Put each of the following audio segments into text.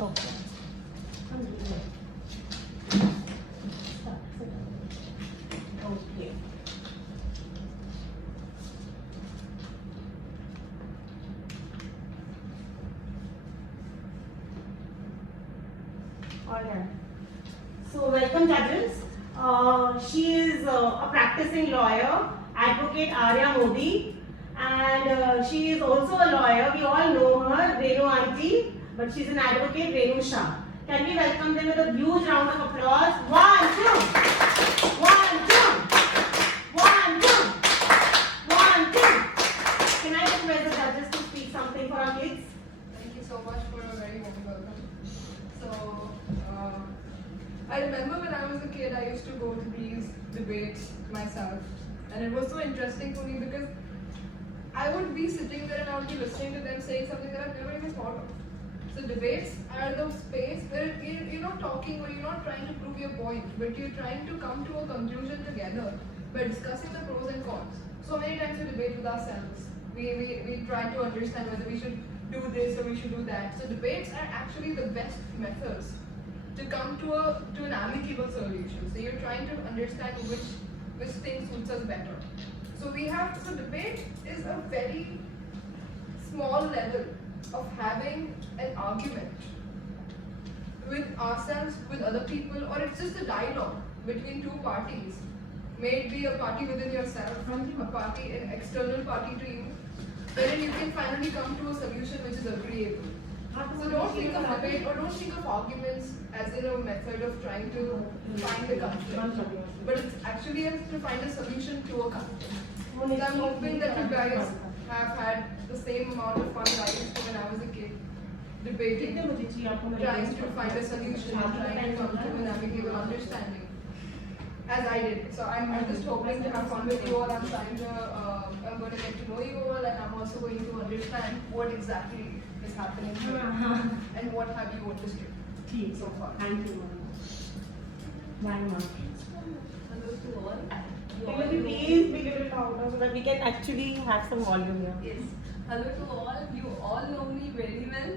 Okay. Okay. Alright. So welcome judges. She is a practicing lawyer, advocate Arya Modi, and she is also a lawyer. We all know her, Renu Auntie, but she's an advocate, Renu Shah. Can we welcome them with a huge round of applause? 1, 2, 1, 2, 1, 2, 1, 2. Can I request the judges to speak something for our kids? Thank you so much for a very warm welcome. So, I remember when I was a kid, I used to go to these debates myself, and it was so interesting for me because I would be sitting there and I would be listening to them saying something that I've never even thought of. So debates are the space where you're not talking or you're not trying to prove your point, but you're trying to come to a conclusion together by discussing the pros and cons. So many times we debate with ourselves. We try to understand whether we should do this or we should do that. So debates are actually the best methods to come to an amicable solution. So you're trying to understand which thing suits us better. So debate is a very small level of having an argument with ourselves, with other people, or it's just a dialogue between two parties. May it be a party within yourself, a party, an external party to you, wherein you can finally come to a solution which is agreeable. So don't think of debate or don't think of arguments as in a method of trying to find a conflict, but it's actually to find a solution to a conflict. So I'm hoping that you guys have had the same amount of fun I used to when I was a kid, debating, trying to find a solution, trying to come to an amicable understanding, as I did. So I'm just hoping to have fun with you all. I'm going to get to know you all, and I'm also going to understand what exactly is happening here and what have you understood so far. Thank you. Bye, ma'am. Hello to all. Can you please be a little louder so that we can actually have some volume here? Yes. Hello to all. You all know me very well,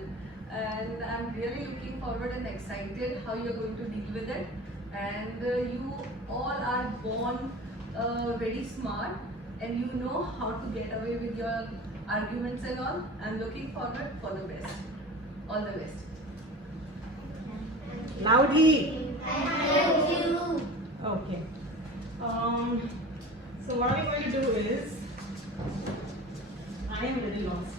and I'm really looking forward and excited how you're going to deal with it. And you all are born very smart, and you know how to get away with your arguments and all. I'm looking forward for the best. All the best. Loudly. Thank you. Okay. So what we're going to do is, I am a little lost.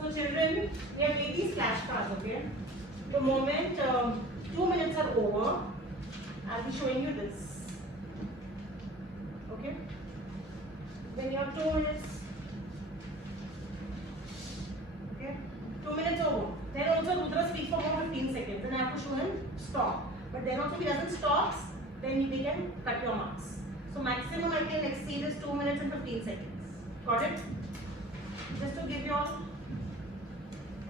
So children, we have made these flashcards, okay? The moment 2 minutes are over, I'll be showing you this. Okay? When you have 2 minutes, okay? 2 minutes over. Then also Rudra speaks for about 15 seconds. Then I have to show him stop. But then also if he doesn't stop, then they can cut your marks. So maximum I can exceed is 2 minutes and 15 seconds. Got it? Just to give you all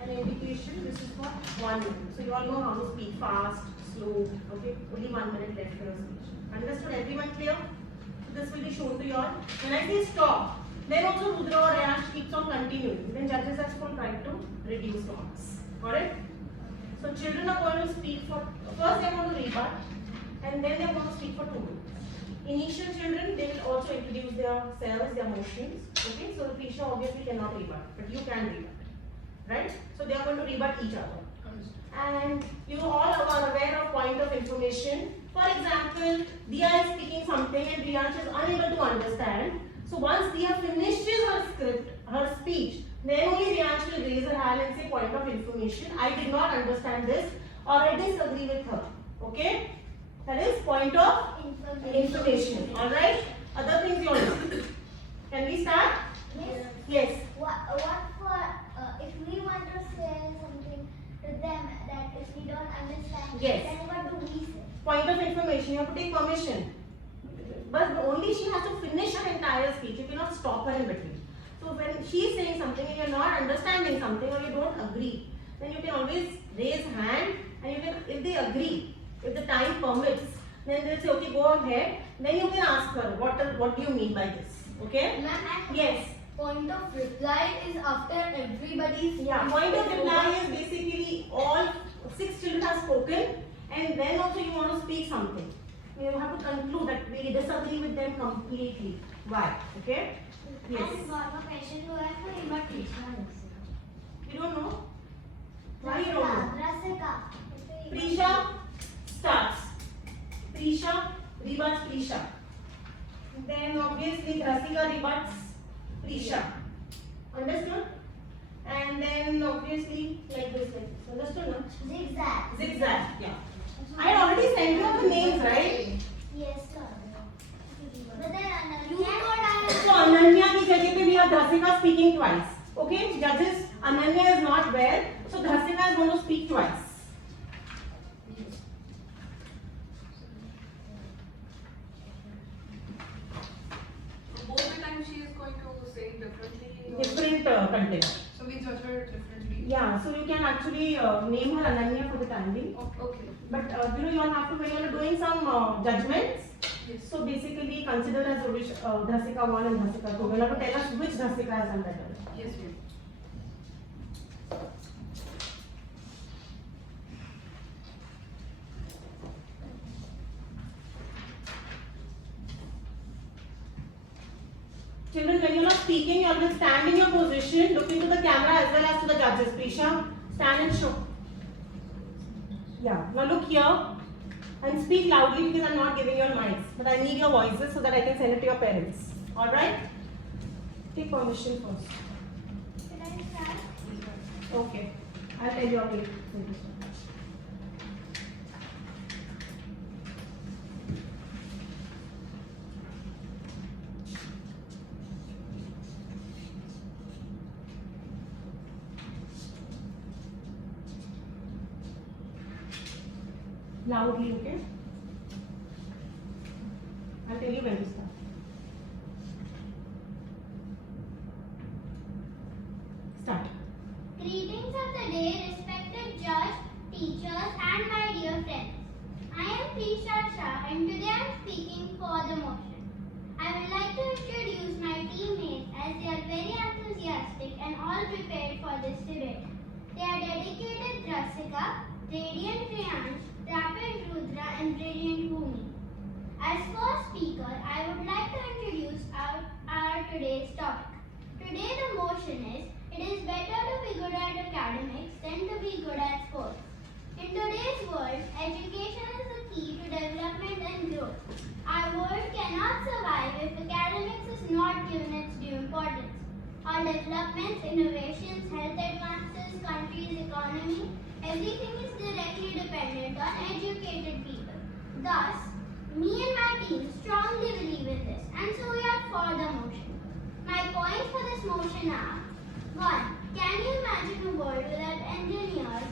an indication, this is for 1 minute. So you all know how to speak fast, slow, okay? Only 1 minute left for your speech. Understood? Everyone clear? So this will be shown to you all. When I say stop, then also Rudra or Ayash keeps on continuing. Then judges have full right to reduce marks. Got it? So children are going to speak for, first they are going to rebut, and then they are going to speak for 2 minutes. Initial children, they will also introduce their selves, their motions. Okay, so Risha obviously cannot rebut, but you can rebut. Right? So they are going to rebut each other. And you all are aware of point of information. For example, Diya is speaking something and Priyansh is unable to understand. So once Diya finishes her script, her speech, then only Priyansh will raise her hand and say point of information. I did not understand this, or I disagree with her. Okay? That is point of information. Alright? Other things you all know. Can we start? Yes. Yes. If we want to say something to them that if we don't understand, Yes. then what do we say? Point of information, you have to take permission. But only she has to finish her entire speech. You cannot stop her in between. So when she is saying something and you are not understanding something or you don't agree, then you can always raise hand, and you can, if they agree, if the time permits, then they'll say, okay, go ahead. Then you can ask her, what do you mean by this? Okay? Ma'am, Yes. Point of reply is after everybody's. Yeah, point of reply is basically all 6 children have spoken, and then also you want to speak something. You have to conclude that we disagree with them completely. Why? Okay? Yes. And one more question to ask for him, but You don't know? Why you don't know? Rasika. Prisha starts. Prisha rebuts Prisha. Then obviously Rasika rebuts Prisha. Understood? And then obviously like this. Understood? No? Zigzag. Zigzag. Yeah. I already sent you all the names, right? Yes, sir. But then Ananya. You So Ananya ki jagah pe we have Rasika speaking twice. Okay, judges, Ananya is not well, so Rasika is going to speak twice. Both the time she is going to say it differently. Different content. So we judge her differently. Yeah, so you can actually name her Ananya for the time being. Okay. But you all have to, when you are doing some judgments, Yes. so basically consider as which Dhasika 1 and Dhasika 2. You have to tell us which Dhasika has done better. Yes, ma'am. Children, when you are speaking, you always stand in your position, look into the camera as well as to the judges. Prisha, stand and show. Yeah, now look here and speak loudly because I am not giving your mics, but I need your voices so that I can send it to your parents. Alright? Take permission first. Should I start? Okay. I'll tell you again. Loudly, okay? I'll tell you when to start. Start. Greetings of the day, respected judge, teachers, and my dear friends. I am Prisha Shah, and today I am speaking for the motion. I would like to introduce my teammates as they are very enthusiastic and all prepared for this debate. They are dedicated Rasika, Radiant Priyansh, Rapid Rudra, and Brilliant Bhumi. As first speaker, I would like to introduce our today's topic. Today the motion is, it is better to be good at academics than to be good at sports. In today's world, education is the key to development and growth. Our world cannot survive if academics is not given its due importance. Our developments, innovations, health advances, country's economy, everything is directly dependent on educated people. Thus, me and my team strongly believe in this, and so we are for the motion. My points for this motion are: 1. Can you imagine a world without engineers,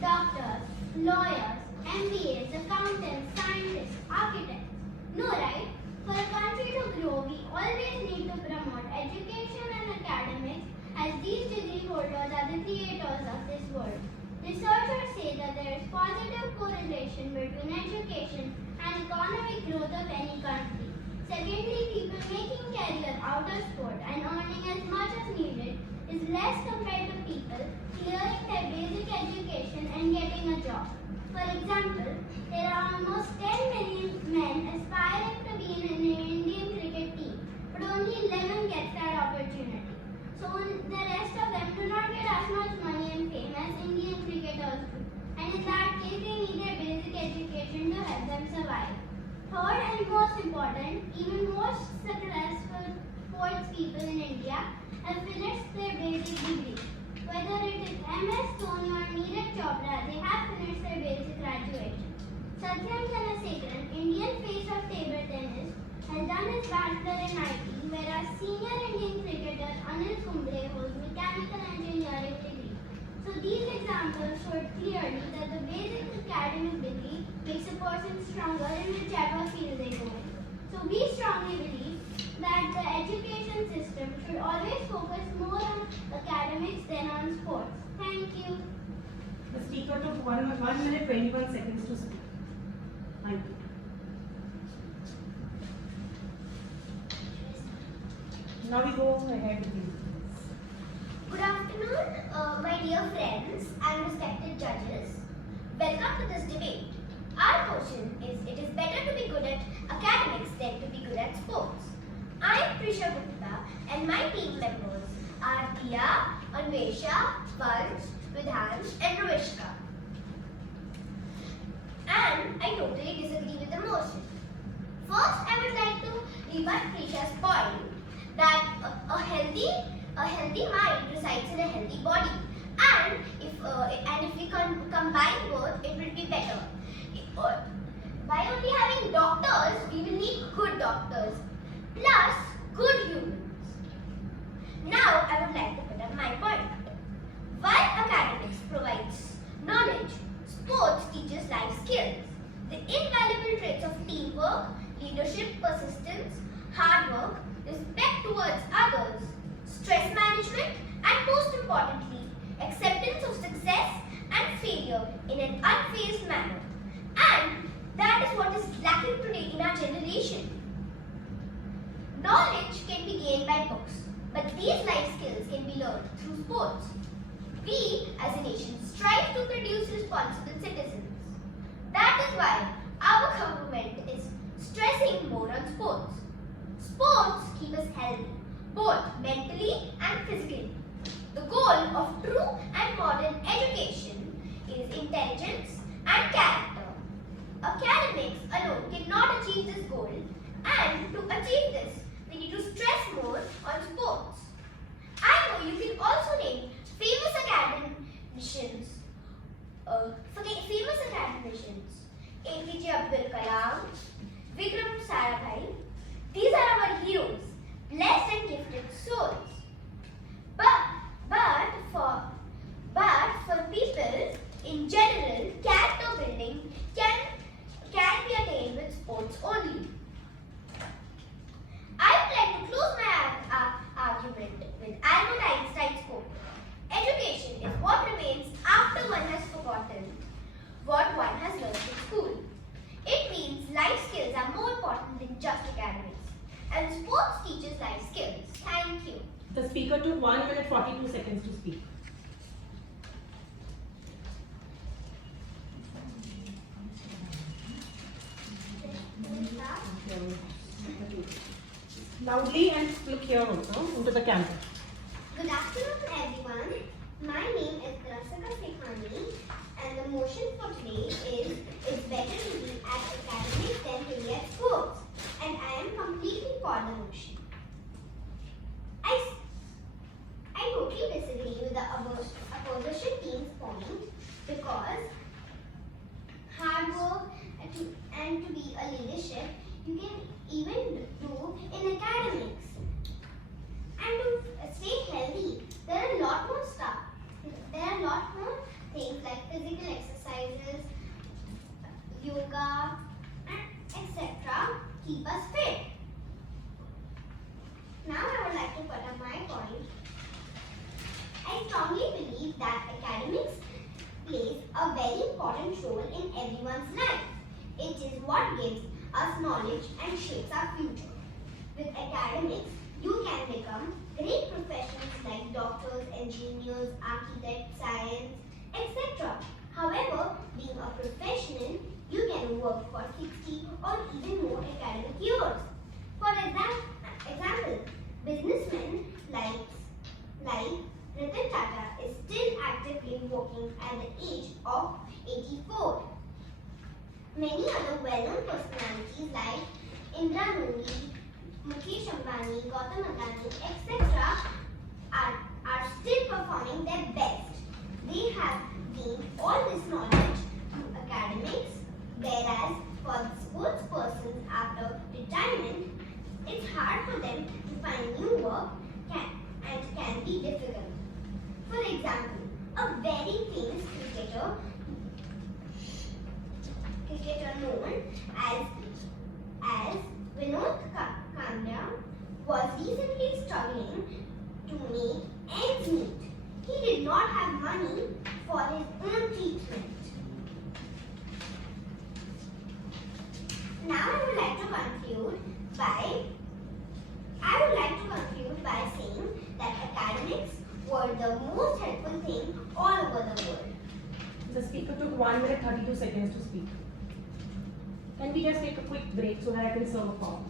doctors, lawyers, MBAs, accountants, scientists, architects? No, right? For a country to grow, we always need to promote education and academics, as these degree holders are the creators of this world. Researchers say that there is positive correlation between education and economic growth of any country. Secondly, people making career out of sport and earning as much as needed is less compared to people clearing their basic education and getting a job. For example, there are almost 10 million men aspiring to be in an Indian cricket team, but only 11 get that opportunity. So the rest of them do not get as much money and fame as Indian cricketers do. And in that case, they need their basic education to help them survive. Third and most important, even most successful sports people in India have finished their basic degree. Whether it is MS Dhoni or Neeraj Chopra, they have finished their basic graduation. Satyam Chanasekharan, Indian face of table tennis, has done his bachelor in IT, whereas senior Indian cricketer Anil Kumble holds mechanical engineering degree. So these examples showed clearly that the basic academic degree makes a person stronger in whichever field they go in. So we strongly believe that the education system should always focus more on academics than on sports. Thank you. The speaker took 1 minute 21 seconds to speak. Thank you. now we go ahead with you. Good afternoon, my dear friends and respected judges. Welcome to this debate. Our question is, it is better to be good at academics than to be good at sports. I am Prisha Gupta and my team members are Diya, Anvesha, Vansh, Vidhansh and Ravishka. And I totally disagree with the motion. First, I would like to rebut Prisha's point that a healthy mind resides in a healthy body, and if we combine both, it will be better. By only having doctors, we will need good doctors plus good humans. Now, I would like to put up my point. While academics provides knowledge, sports teaches life skills. The invaluable traits of teamwork, leadership, persistence, hard work, respect towards others, stress management, and most importantly, acceptance of success and failure in an unfazed manner. And that is what is lacking today in our generation. Knowledge can be gained by books, but these life skills can be learned through sports. We, as a nation, strive to produce responsible citizens. That is why our government is stressing more on sports. Sports keep us healthy, both mentally and physically. The goal of true and modern education is intelligence and character. Academics alone cannot achieve this goal, and to achieve this, we need to stress more on sports. I know you can also name famous academicians. APJ Abdul Kalam, Vikram Sarabhai. These are our heroes, blessed and gifted souls. But for people in general, character building can be attained with sports only. I would like to close my argument with Albert Einstein's quote. Education is what remains after one has forgotten what one has learned in school. It means life skills are more important than just academics. And sports teaches life skills. Thank you. The speaker took 1 minute 42 seconds to speak. Loudly and look here also into the camera. Good afternoon everyone. My name is Rasika Sekhani and the motion for today is it's better to be at academics than to be at sports. And I am completely for the motion. I totally disagree with the opposition team's point because hard work and to be a leadership you can even do in academics. And to stay healthy, there are a lot more stuff. There are a lot more things like physical exercises, yoga, etc. keep us fit. Now I would like to put up my point. I strongly believe that academics plays a very important role in everyone's life. It is what gives us knowledge and shapes our future. With academics, you can become great professionals like doctors, engineers, architects, science, etc. However, being a professional, you can work for 60 or even more academic years. For example, businessmen like Ratan Tata is still actively working at the age of 84. Many other well-known personalities like Indra Nooyi, Mukesh Ambani, Gautam Adani, etc. are still performing their best. They have gained all this knowledge through academics, whereas for the sports persons after retirement, it's hard for them to find new work and can be difficult. For example, a very famous cricketer known as Vinod Kandya was recently struggling to make ends meet. He did not have money for his own treatment. Now I would like to conclude by were the most helpful thing all over the world. The speaker took 1 minute 32 seconds to speak. Can we just take a quick break so that I can serve a call?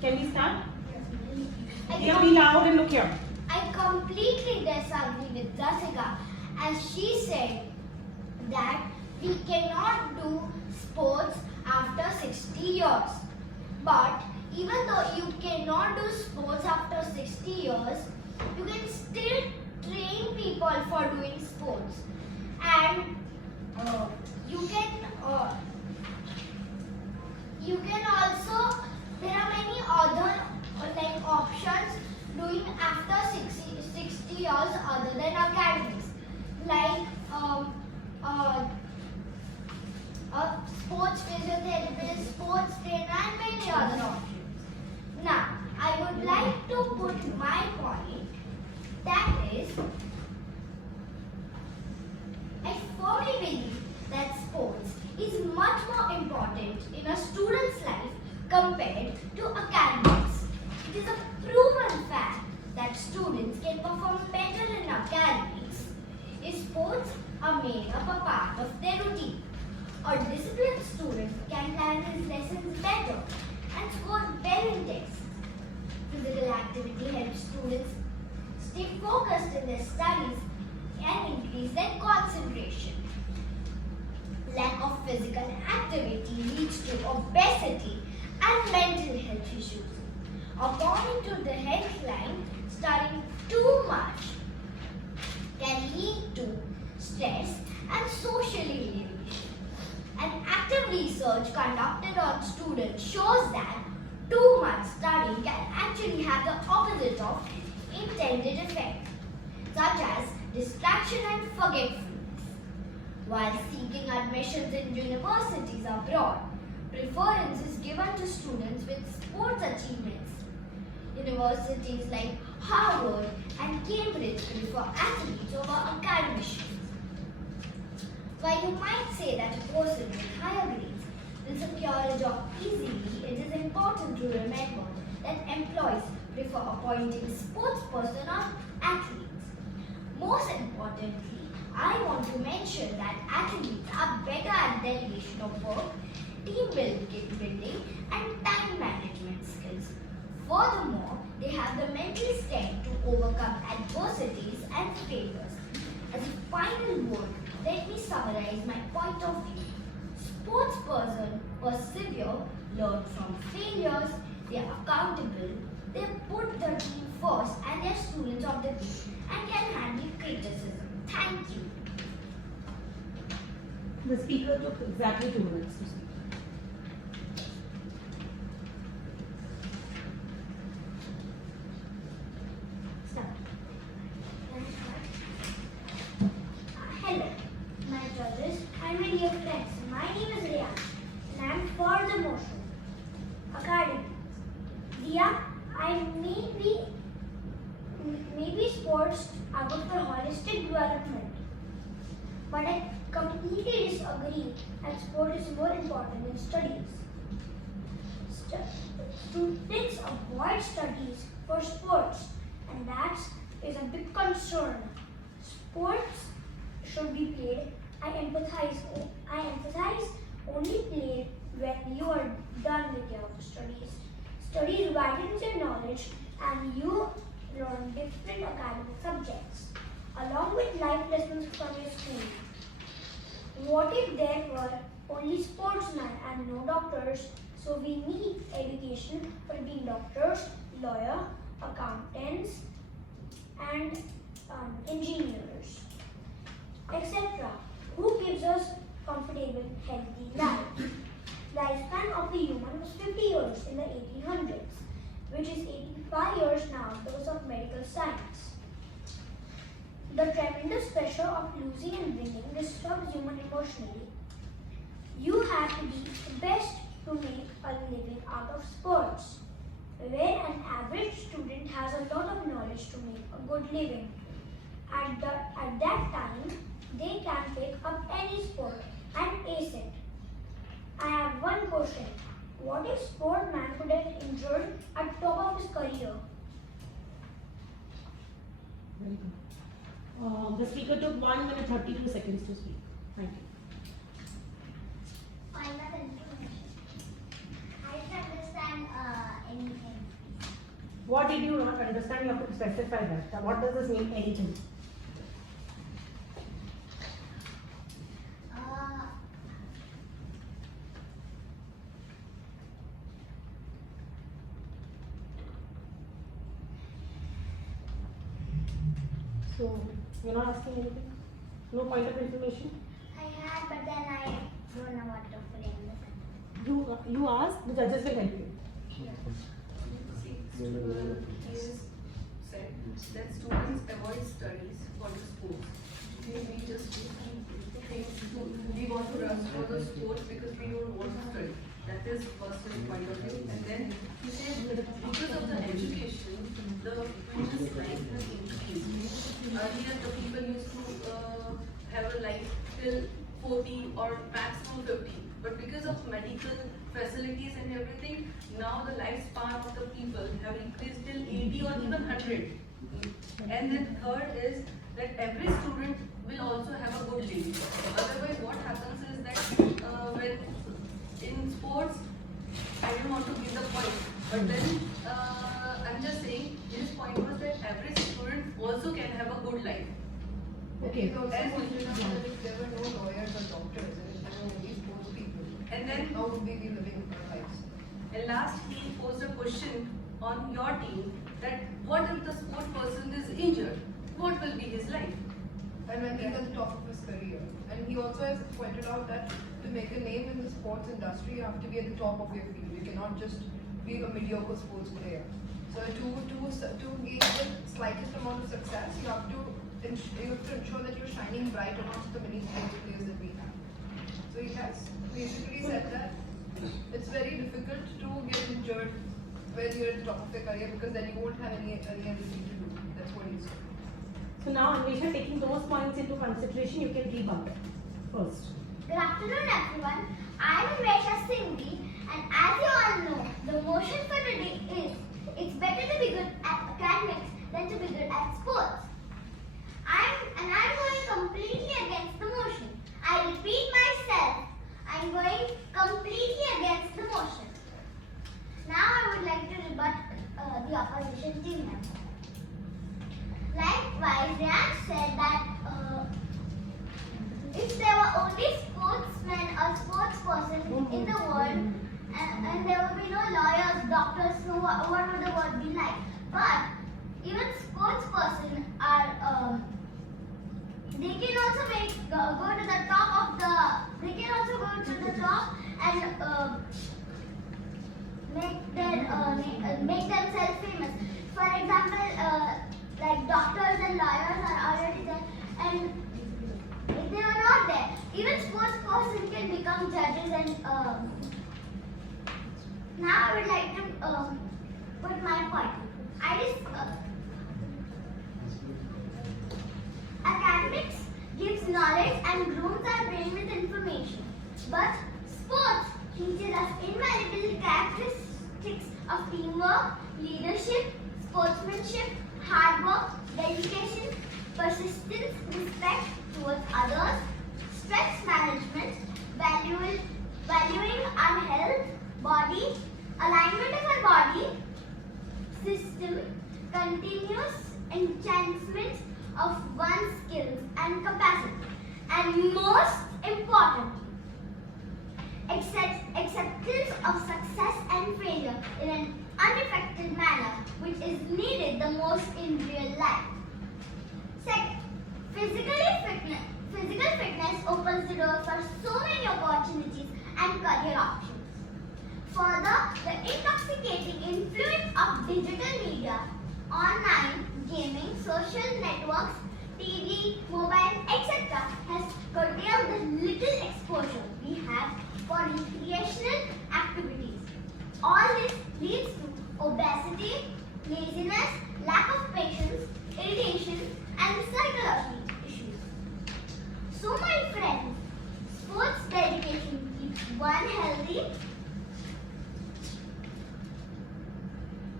Can we start? Here, be loud and look here. I completely disagree with Jessica as she said that we cannot do sports after 60 years. But even though you cannot do sports after 60 years, you can still train people for doing sports. And you can also, there are many other options doing after 60 years other than academics, like sports physiotherapist, sports trainer, and many other options. Now, I would like to put my point, that is, I firmly believe that sports is much more important in a student's life compared to academics. It is a proven fact that students can perform better in academics if sports are made up a part of their routine. A disciplined student can plan his lessons better and score well in tests. Physical activity helps students stay focused in their studies and increase their concentration. Lack of physical activity leads to obesity and mental health issues. According to the healthline, studying too much can lead to stress and social alienation. An active research conducted on students shows that too much studying can actually have the opposite of intended effect, such as distraction and forgetfulness. While seeking admissions in universities abroad, preference is given to students with sports achievements. Universities like Harvard and Cambridge prefer athletes over academicians. While you might say that a person with higher grades will secure a job easily, it is important to remember that employees prefer appointing sports persons or athletes. Most importantly, I want to mention that athletes are better at delegation of work, team building, and time management skills. Furthermore, they have the mental strength to overcome adversities and failures. As a final word, let me summarize my point of view. Sports persons persevere, learn from failures, they are accountable, they put the team first and they are students of the team and can handle criticism. Thank you. The speaker took exactly 2 minutes to speak. Start. Hello, my brothers and my dear friends. My name is Riya and I am for the motion. Academy. Riya, maybe sports are good for holistic development. But I completely disagree that sport is more important than studies. Students avoid studies for sports, and that is a big concern. Sports should be played. I emphasize only play when you are done with your studies. Studies widens your knowledge and you learn different academic subjects. along with life lessons from your school. What if there were only sportsmen and no doctors? So we need education for being doctors, lawyers, accountants, and engineers, etc. Who gives us comfortable, healthy life? Lifespan of the human was 50 years in the 1800s, which is 85 years now because of medical science. The tremendous pressure of losing and winning disturbs human emotionally. You have to be the best to make a living out of sports, where an average student has a lot of knowledge to make a good living. At that time, they can pick up any sport and ace it. I have one question. What if sportsman could get injured at top of his career? Very good. The speaker took 1 minute 32 seconds to speak. Thank you. Final information. I didn't understand anything. What did you not understand? You have to specify that. What does this mean? Anything? So, you're not asking anything? No point of information? I had, but then I don't know what to put in the sentence. You asked, the judges will help you. See, he has said that students avoid studies for the sports. We just think we want to rush for the sports because we don't want to study. That is first his point of view. And then he said because of the education, the women's life has increased. Earlier the people used to have a life till 40 or maximum 50. But because of medical facilities and everything, now the lifespan of the people have increased till 80 or even 100. And then third is that every student will also have a good living. Otherwise what happens is that when in sports, I don't want to give the point, but then I'm just saying his point was that every student also can have a good life. Okay. He also pointed out that if there were no lawyers or doctors and if there were only sports people, And then how would we be living our lives? And last, he posed a question on your team that what if the sport person is injured? What will be his life? And when he's at the top of his career. And he also has pointed out that to make a name in the sports industry, you have to be at the top of your field. You cannot just be a mediocre sports player. So to gain the slightest amount of success, you have to ensure that you're shining bright amongst the many sports players that we have. So he has basically said that it's very difficult to get injured when you're at the top of your career because then you won't have any other thing to do. That's what he said. So now, Anvesha, taking those points into consideration, you can rebut first. Good afternoon, everyone. I am Anvesha Singhi, and as you all know, the motion for today is it's better to be good at academics than to be good at sports. I'm going completely against the motion. I repeat myself. I'm going completely against the motion. Now I would like to rebut the opposition team member. Likewise, Ryan said that if there were only sportsmen or sportsperson in the world, and there would be no lawyers, doctors, so what would the world be like? But even sportsperson are they can also go to the top of the. They can also go to the top and make themselves famous. For example, like doctors and lawyers are already there, and if they were not there, even sportsperson can become judges. And now I would like to put my point. Academics gives knowledge and grooms our brain with information, but sports teaches us invaluable characteristics of teamwork, leadership, sportsmanship, hard work, dedication, persistence, respect towards others, stress management, valuing our health, body, alignment of our body, system, continuous enhancement of one's skills and capacity. And most importantly, acceptance of success and failure in an unaffected manner, which is needed the most in real life. Second, physical fitness opens the door for so many opportunities and career options. Further, the intoxicating influence of digital media, online gaming, social networks, TV, mobile, etc. has curtailed the little exposure we have for recreational activities. All this leads to obesity, laziness, lack of patience, irritation, and psychological issues. So my friends, sports dedication keeps one healthy,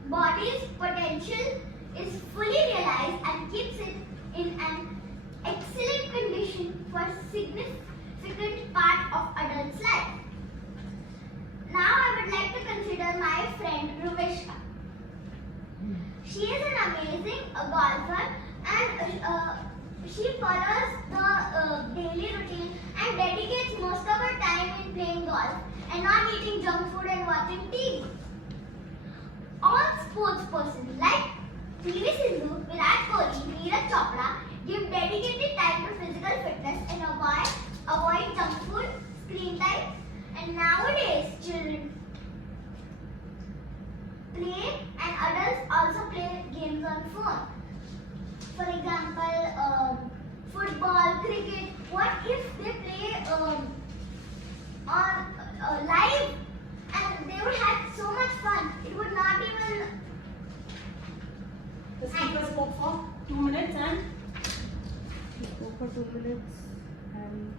body's potential is fully realized and keeps it in an excellent condition for significant part of adult's life. Now I would like to consider my friend Ruvishka. She is an amazing golfer and she follows the daily routine and dedicates most of her time in playing golf and not eating junk food and watching TV. All sports persons like PV Sindhu, Virat Kohli, Neeraj Chopra give dedicated time to physical fitness and avoid junk food, screen time, and nowadays children play and adults also play games on phone. For example, football, cricket. What if they play on live and they would have so much fun? It would not even. The speaker spoke for 2 minutes and he spoke for 2 minutes and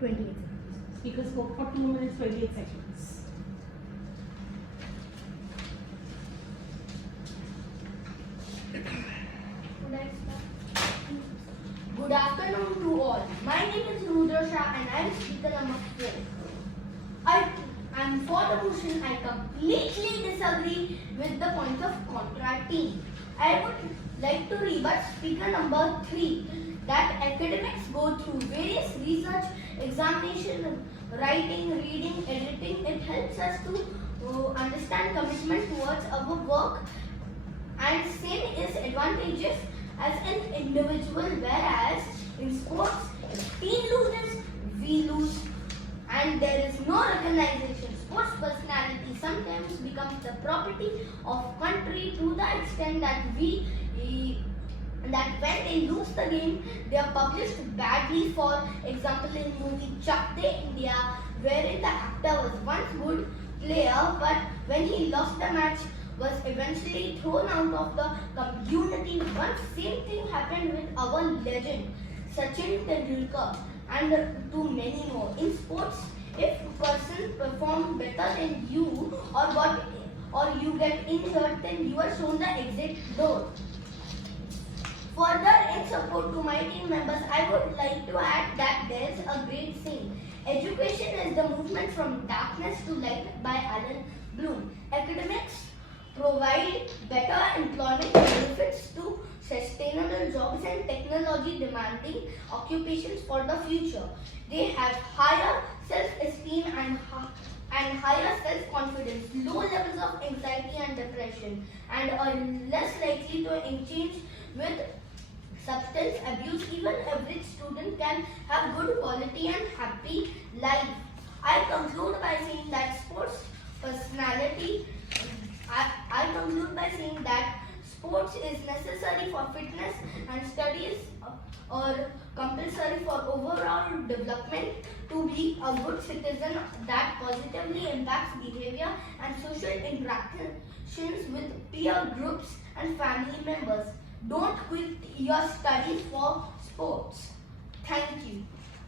28 seconds. Speaker spoke for 2 minutes 28 seconds. Good afternoon to all. My name is Rudra and I am speaker number 4. And for the motion, I completely disagree with the point of contract team. I would like to rebut speaker number 3 that academics go through various research, examination, writing, reading, editing. It helps us to understand commitment towards our work, and same is advantageous as an individual, whereas in sports, if team loses, we lose, and there is no recognition. Sports personality sometimes becomes the property of country to the extent that that when they lose the game, they are published badly. For example, in movie Chak De India, wherein the actor was once good player, but when he lost the match, was eventually thrown out of the community. One same thing happened with our legend Sachin Tendulkar and to many more. In sports, if a person performs better than you or you get injured, then you are shown the exit door. Further, in support to my team members, I would like to add that there is a great saying: education is the movement from darkness to light by Alan Bloom. Academics provide better employment benefits to sustainable jobs and technology demanding occupations for the future. They have higher self-esteem and higher self-confidence, low levels of anxiety and depression, and are less likely to engage with substance abuse. Even average student can have good quality and happy life. I conclude by saying that sports is necessary for fitness, and studies are compulsory for overall development to be a good citizen that positively impacts behavior and social interactions with peer groups and family members. Don't quit your studies for sports. Thank you.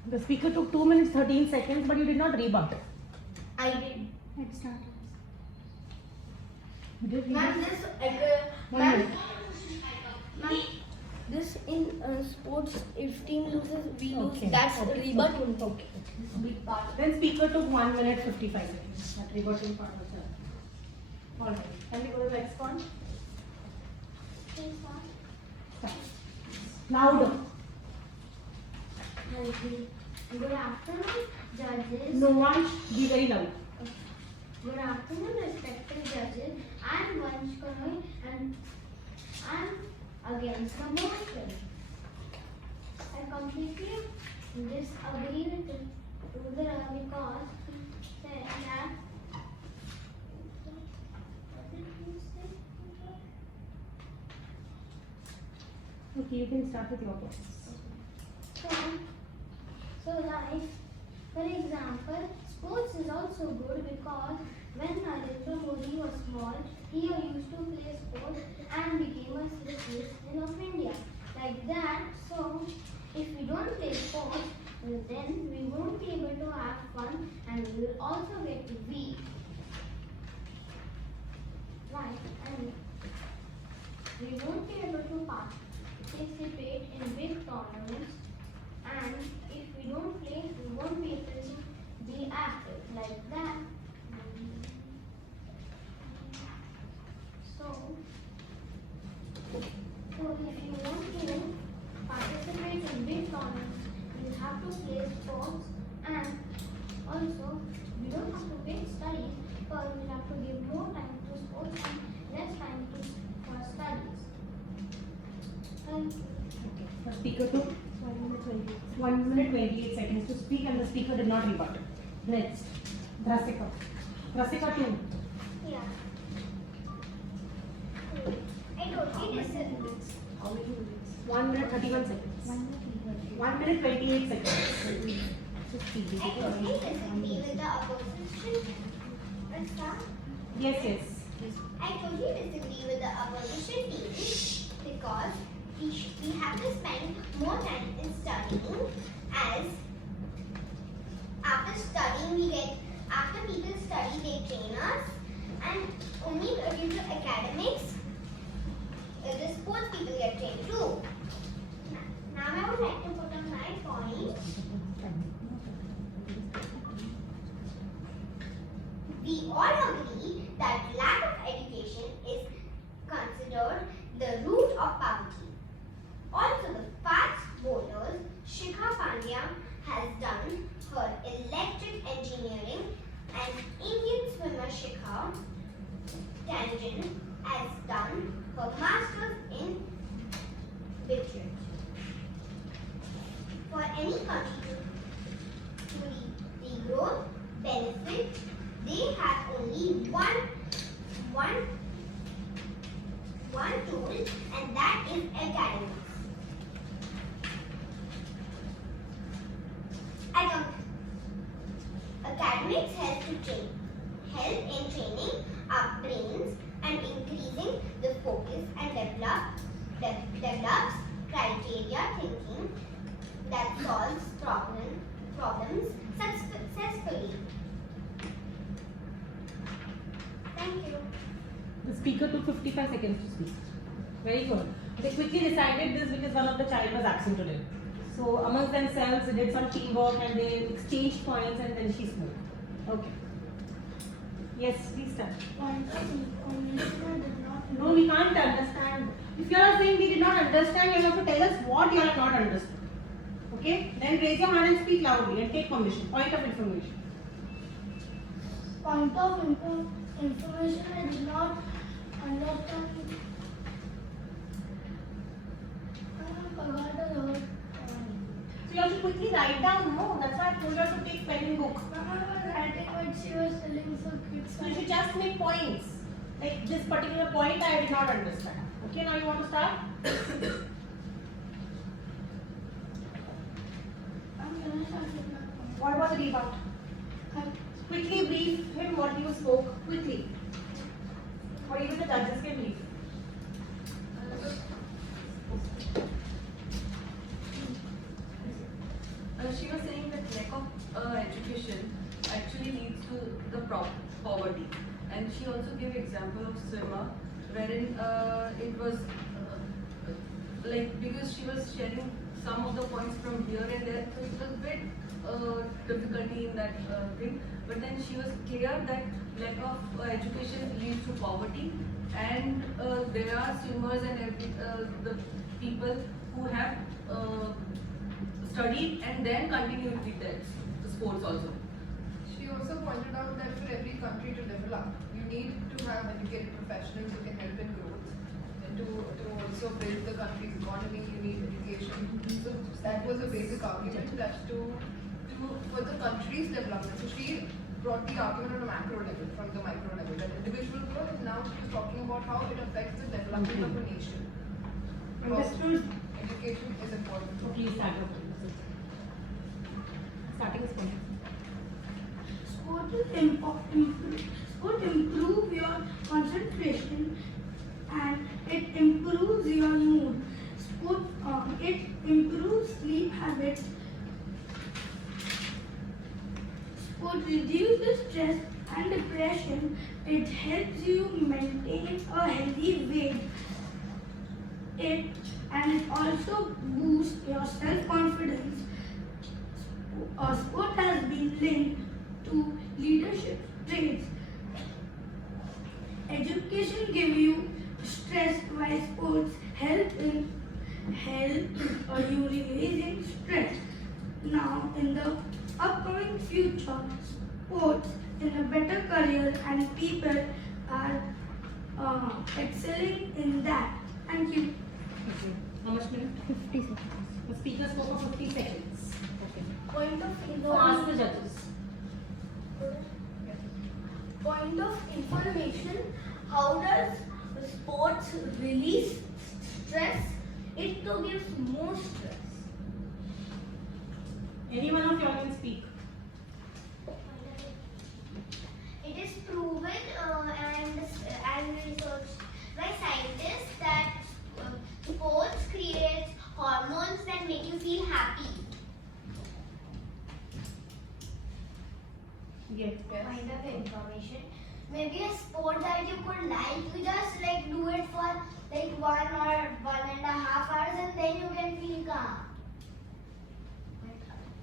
The speaker took 2 minutes 13 seconds, but you did not rebut. I did. Let's start. You did Ma'am, Ma'am, this in sports, if team loses, we lose. Okay. That's Okay. the rebut. Okay. Big part. Then speaker took 1 minute 55 seconds. That rebutting part was done. Alright. Can we go to the next one? Louder. Good afternoon, judges. No one. Be very loud. Good afternoon, respected judges. I am Vansh Kanoi and I am against the motion. I completely disagree with Rudra because he said that. What did he say? Okay, you can start with your points. So like, for example, sports is also good because when Narendra Modi was small, he used to play sports and became a citizen of India. Like that, so if we don't play sports, then we won't be able to have fun and we will also get weak. Right, and we won't be able to participate in big tournaments, and if we don't play, we won't be able to be active like that. So if you want to participate in big tournaments, you have to play sports, and also you don't have to pick studies, but you have to give more time to sports and less time for studies. Thank you. The speaker to 1 minute 28 seconds to speak, and the speaker did not rebut. Next, Rasika. Rasika 2. Yeah. I totally disagree. How many minutes? 1 minute 31 seconds. 1 minute 28 seconds. So speak. I totally disagree with the opposition. Yes, yes. I totally disagree with the opposition team because we have to spend more time in studying, as after studying after people study they train us, and only due to academics the sports people get trained too. Now I would like to put on my point. We all agree that lack of education is considered the root of poverty. Also, the fast bowlers Shikha Pandya has done her electric engineering, and Indian swimmer Shikha Tangent has done her masters in literature. For any country to regrow benefit, they have only one tool, and that is academics. Academics help in training our brains and increasing the focus, and develops criteria thinking that solves problems successfully. Thank you. The speaker took 55 seconds to speak. Very good. They quickly decided this because one of the child was absent today. So amongst themselves, they did some teamwork and they exchanged points, and then she spoke. Okay. Yes, please start. No, we can't understand. If you are saying we did not understand, you have to tell us what you have not understood. Okay? Then raise your hand and speak loudly and take permission. Point of information. Point of information, I did not understand. I forgot the word. So you have to quickly write down, no? That's why I told you to take pen and book. I was writing what she was telling, so quick. So you should just make points. Like this particular point I did not understand. Okay, now you want to start? I'm gonna start with my point. What was the rebut? Quickly brief him what you spoke. Quickly. Or even the judges can brief. She was saying that lack of education actually leads to the poverty, and she also gave example of swimmer wherein it was like, because she was sharing some of the points from here and there, so it was a bit difficulty in that thing. But then she was clear that lack of education leads to poverty, and there are swimmers and the people people who have studied and then continued with that sports also. She also pointed out that for every country to develop, you need to have educated professionals who can help in growth. And to also build the country's economy, you need education. So that was a basic argument that for the country's development. So she brought the argument on a macro level from the micro level, that individual growth, and now she was talking about how it affects the development of a nation. Understood. Education is important. So please start off. Starting is point. Sport improve your concentration and it improves your mood. It improves sleep habits. Sport reduces stress and depression. It helps you maintain a healthy weight. It also boosts your self-confidence. Sport has been linked to leadership traits. Education gives you stress while sports help you releasing stress. Now in the upcoming future, sports in a better career and people are excelling in that. Thank you. Okay. How much minute? 50 seconds. The speaker spoke for 50 seconds. Okay. Point of So ask the judges. Point of information, how does sports release stress? It too gives more stress. Any one of you all can speak. It is proven and researched by scientists that sports creates hormones that make you feel happy. Yes. Kind of information. Maybe a sport that you could like, you just like do it for like 1 or 1.5 hours and then you can feel calm.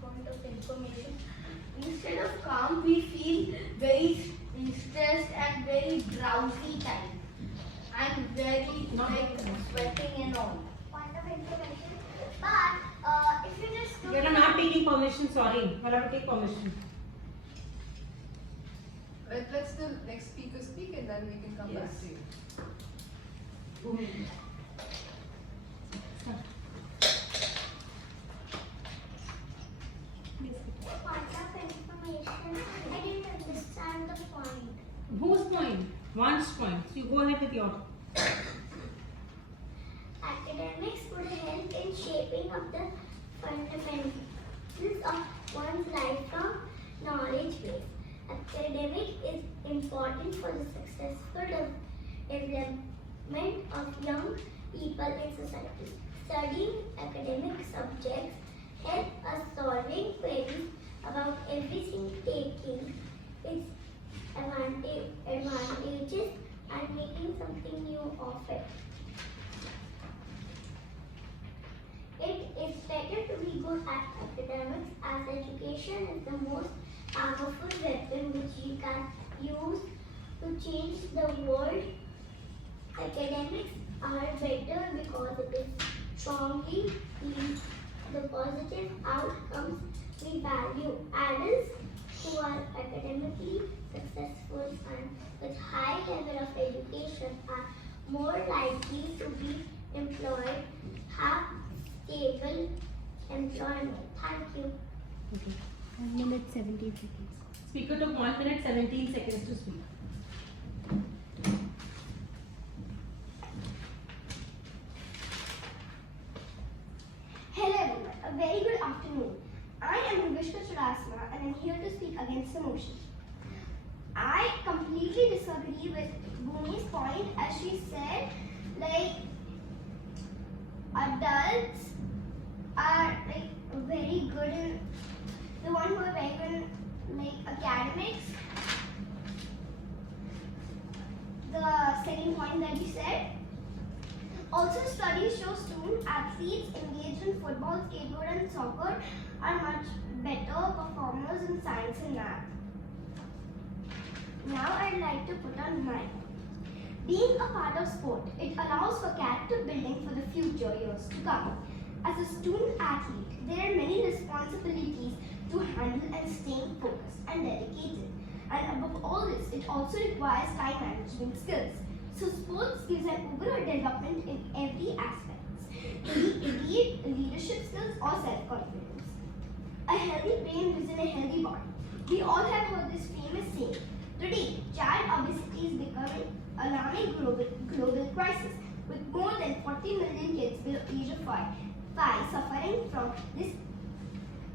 Point of information. Instead of calm, we feel very stressed and very drowsy time. And very like sweating and all. Point of information. But if you just do You are not taking permission, sorry. You have to take permission. Let's the next speaker speak and then we can come back to you. point of information, I didn't understand the point. Whose point? One's point. So you go ahead with your. Academics would help in shaping of the fundamentals of one's lifelong knowledge base. Academic is important for the successful development of young people in society. Studying academic subjects help us solving queries about everything, taking its advantages and making something new of it. It is better to be good at academics as education is the most powerful weapon which you can use to change the world. Academics are better because it is strongly leads the positive outcomes we value. Adults who are academically successful and with high level of education are more likely to be employed, have stable employment. Thank you. Okay. 1 minute 17 seconds. Speaker took 1 minute 17 seconds to speak. Hello everyone, a very good afternoon. I am Vishka Churasana and I'm here to speak against the motion. I completely disagree with Bhumi's point as she said, like, adults are like very good in, the one who are very good in like academics. The second point that you said. Also, studies show student athletes engaged in football, skateboard and soccer are much better performers in science and math. Now I'd like to put on mine. Being a part of sport, it allows for character building for the future years to come. As a student athlete, there are many responsibilities to handle and staying focused and dedicated. And above all this, it also requires time management skills. So sports gives an overall development in every aspect, be it leadership skills or self-confidence. A healthy brain lives in a healthy body. We all have heard this famous saying. Today, child obesity is becoming an alarming global crisis, with more than 40 million kids below age of 5 suffering from this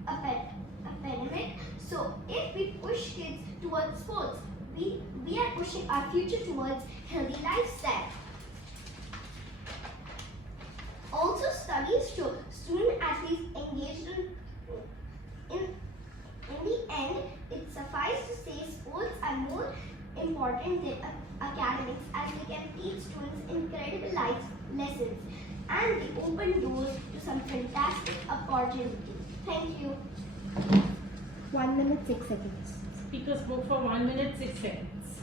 epidemic. So, if we push kids towards sports, we are pushing our future towards healthy lifestyle. Also, studies show student athletes engaged in the end, it suffices to say sports are more important than academics, as they can teach students incredible life lessons and they open doors to some fantastic opportunities. Thank you. 1 minute 6 seconds. Speaker spoke for 1 minute 6 seconds.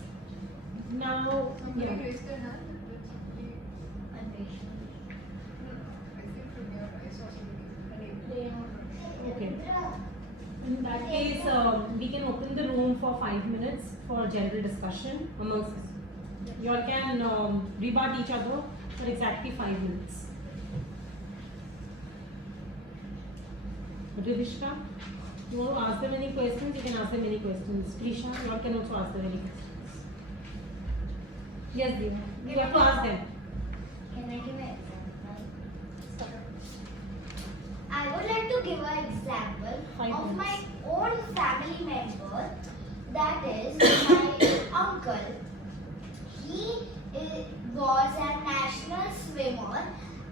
Now, Somebody yeah. raised their hand. Let's see. No, I think from here I saw somebody. Okay. In that case, we can open the room for 5 minutes for general discussion amongst us. You all can rebut each other for exactly 5 minutes. Rivishka, you want to ask them any questions? You can ask them any questions. Prisha, you all can also ask them any questions. Yes, Diva. You have to ask them. Can I give an example? I would like to give an example 5 of my minutes. own family member, that is my uncle. He was a national swimmer,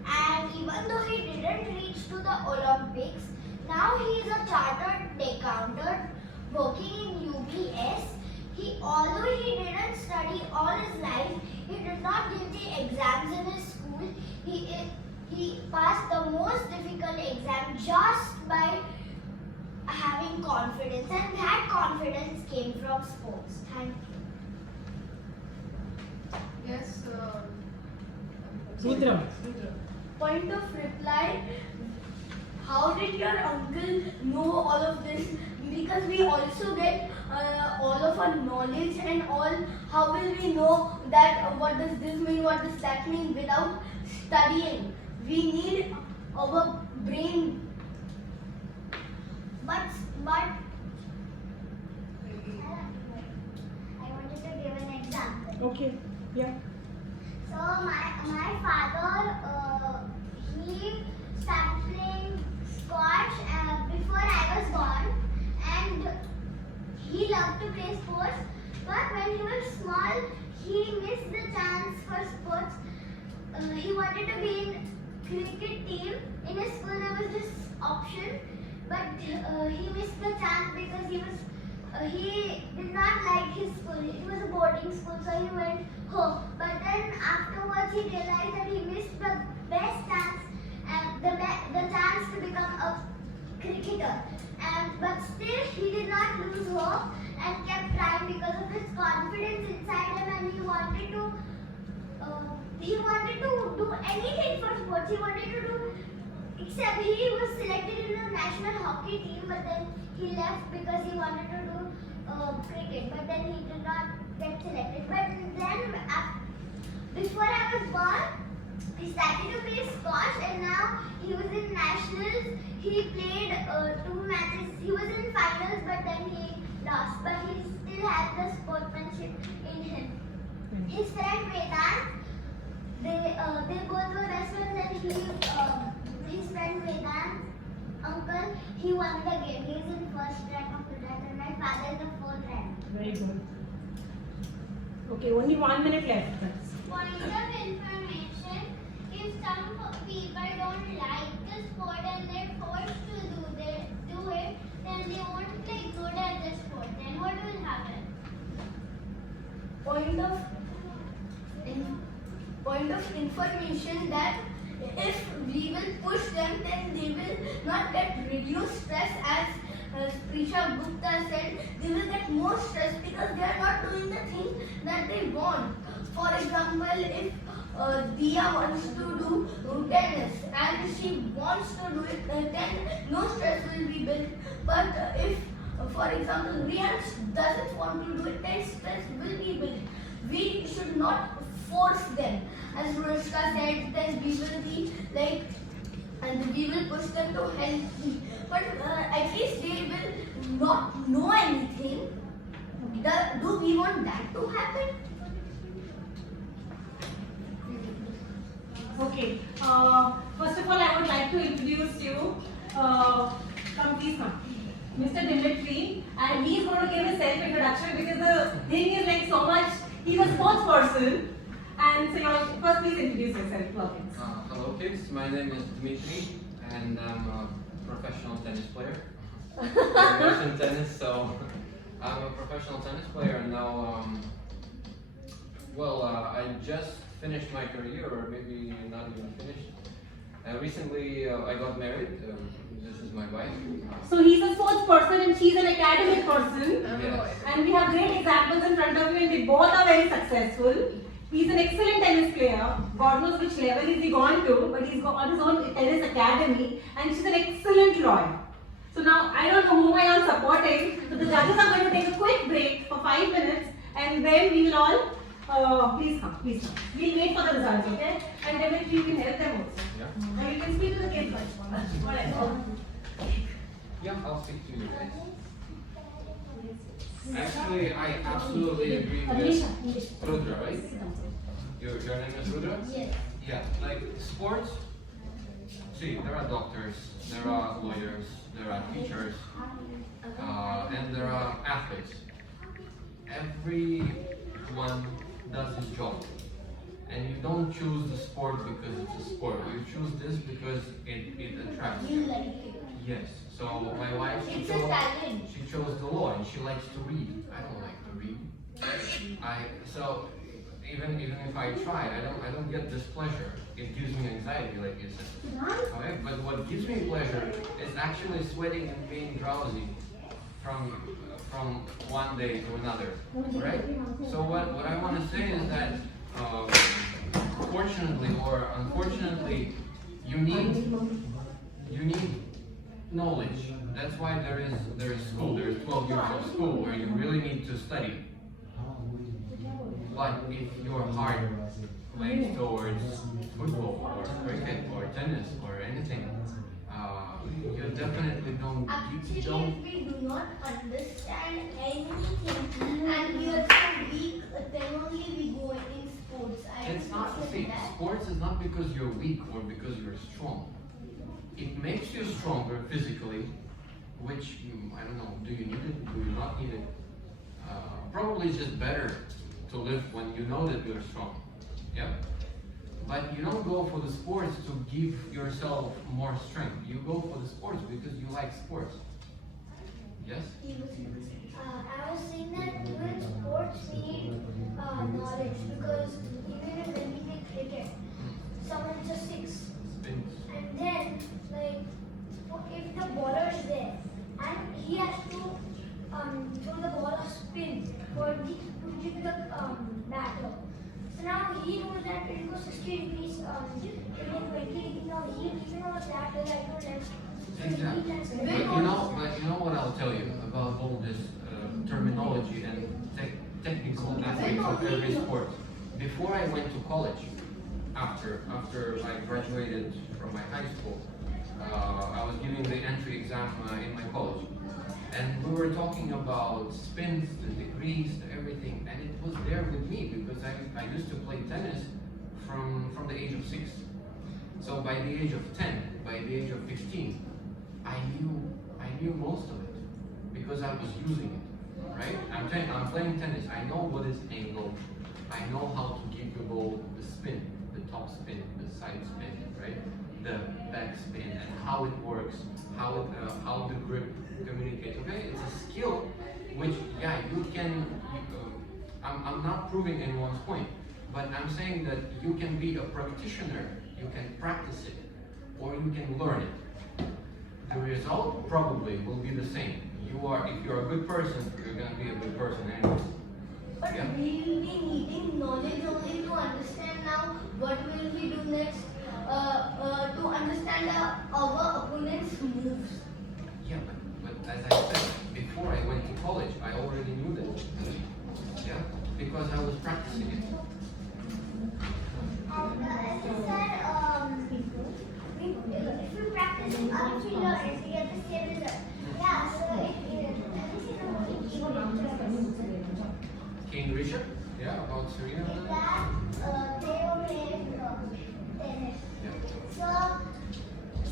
and even though he didn't reach to the Olympics, now he is a chartered accountant working in UBS. Although he didn't study all his life, he did not give the exams in his school. He passed the most difficult exam just by having confidence, and that confidence came from sports. Thank you. Yes, Rudra. Point of reply. How did your uncle know all of this? Because we also get all of our knowledge and all. How will we know that what does this mean, what does that mean without studying? We need our brain. But I wanted to give an example. Okay. Yeah. So my father he started playing squash before I was born, and he loved to play sports. But when he was small, he missed the chance for sports. He wanted to be in cricket team. In his school there was this option, but he missed the chance because he did not like his school. It was a boarding school, so he went home. But then afterwards he realized that he missed the best chance and the chance to become a cricketer. But still he did not lose hope and kept trying because of his confidence inside him, and he wanted to do anything for sports. He wanted to do, except he was selected in the national hockey team, but then he left because he wanted to do cricket, but then he did not get selected. But then before I was born, he started to play squash, and now he was in nationals. He played 2 matches. He was in finals, but then he lost. But he still had the sportsmanship in him. His friend Vedant, they both were best friends, and his friend Vedant, uncle, he won the game. He is in first rank of the draft, and my father is the 4th rank. Very good. Okay, only 1 minute left. Guys. Point of information: if some people don't like the sport and they're forced to do it, then they won't play good at the sport. Then what will happen? Point of information that if we will push them, then they will not get reduced stress, as Prisha Gupta said. They will get more stress because they are not doing the thing that they want. For example, if Dia wants to do tennis and she wants to do it, then no stress will be built. But if, for example, Rian doesn't want to do it, then stress will be built. We should not force them. As Rushka said, then we will be like, and we will push them to healthy. But at least they will not know anything. Do we want that to happen? Okay. First of all, I would like to introduce you. Please come. Mr. Dimitri, and he's going to give his self-introduction because the thing is like so much. He's a sports person, and so first please introduce yourself, Logan. Hello kids, my name is Dmitry and I'm a professional tennis player. You mentioned tennis, so I'm a professional tennis player and now, I just finished my career, or maybe not even finished. Recently I got married, this is my wife. So he's a sports person and she's an academic person. Yes. And we have great examples in front of you and they both are very successful. He's an excellent tennis player. God knows which level he's gone to, but he's got his own tennis academy and she's an excellent lawyer. So now I don't know whom I am supporting. So the judges are going to take a quick break for 5 minutes and then we will all, please come. We'll wait for the results, okay? And then you can help them also. Yeah. And you can speak to the kids first. Whatever. Yeah, I'll speak to you guys. Actually, I absolutely agree with Rudra, right? Your name is Rudra? Yes. Yeah, like sports, see, there are doctors, there are lawyers, there are teachers, and there are athletes. Everyone does his job. And you don't choose the sport because it's a sport. You choose this because it attracts You you. like it. Yes. So my wife, It's a talent. she chose the law and she likes to read. I don't like to read. So even if I try, I don't get this pleasure. It gives me anxiety, like you said. Okay? But what gives me pleasure is actually sweating and being drowsy from one day to another. Right? So what I want to say is that fortunately or unfortunately, you need knowledge. That's why there is school. There is 12 years of school where you really need to study. But if your heart lays towards football or cricket or tennis or anything, you definitely don't. Actually, You don't. if we do not understand anything and we are so weak, then only we go in sports. It's not. consider See, that. sports is not because you're weak or because you're strong. It makes you stronger physically, which I don't know. Do you need it? Do you not need it? Probably it's just better to live when you know that you're strong. Yeah. But you don't go for the sports to give yourself more strength. You go for the sports because you like sports. Yes? I was saying that even sports need knowledge because even when we play cricket, someone is a six, Spins. and then like if the bowler is there and he has to throw the ball a spin to give the batter. So now he knows that it goes 60 degrees, it goes 20 degrees. Now he knows that like Exactly. But you know what I'll tell you about all this terminology and technical aspects of every sport. Before I went to college, after I graduated from my high school, I was giving the entry exam in my college, and we were talking about spins, the degrees, everything, and it was there with me because I used to play tennis from the age of 6. So by the age of 10, by the age of 15, I knew most of it because I was using it, right? I'm playing tennis. I know what is angle. I know how to give the ball the spin, the top spin, the side spin, right? The back spin and how it works, how the grip communicates. Okay, it's a skill which you can. I'm not proving anyone's point, but I'm saying that you can be a practitioner. You can practice it, or you can learn it. The result probably will be the same. If you're a good person, you're gonna be a good person anyways. But Yeah. we'll be needing knowledge only to understand now what will we do next, to understand our opponent's moves. Yeah, but as I said, before I went to college, I already knew that. Yeah, because I was practicing it. As you said, if we practice it up to learn to get the same result. Yeah, so King Richard? Yeah, about Serena. that they were playing tennis. Yeah. So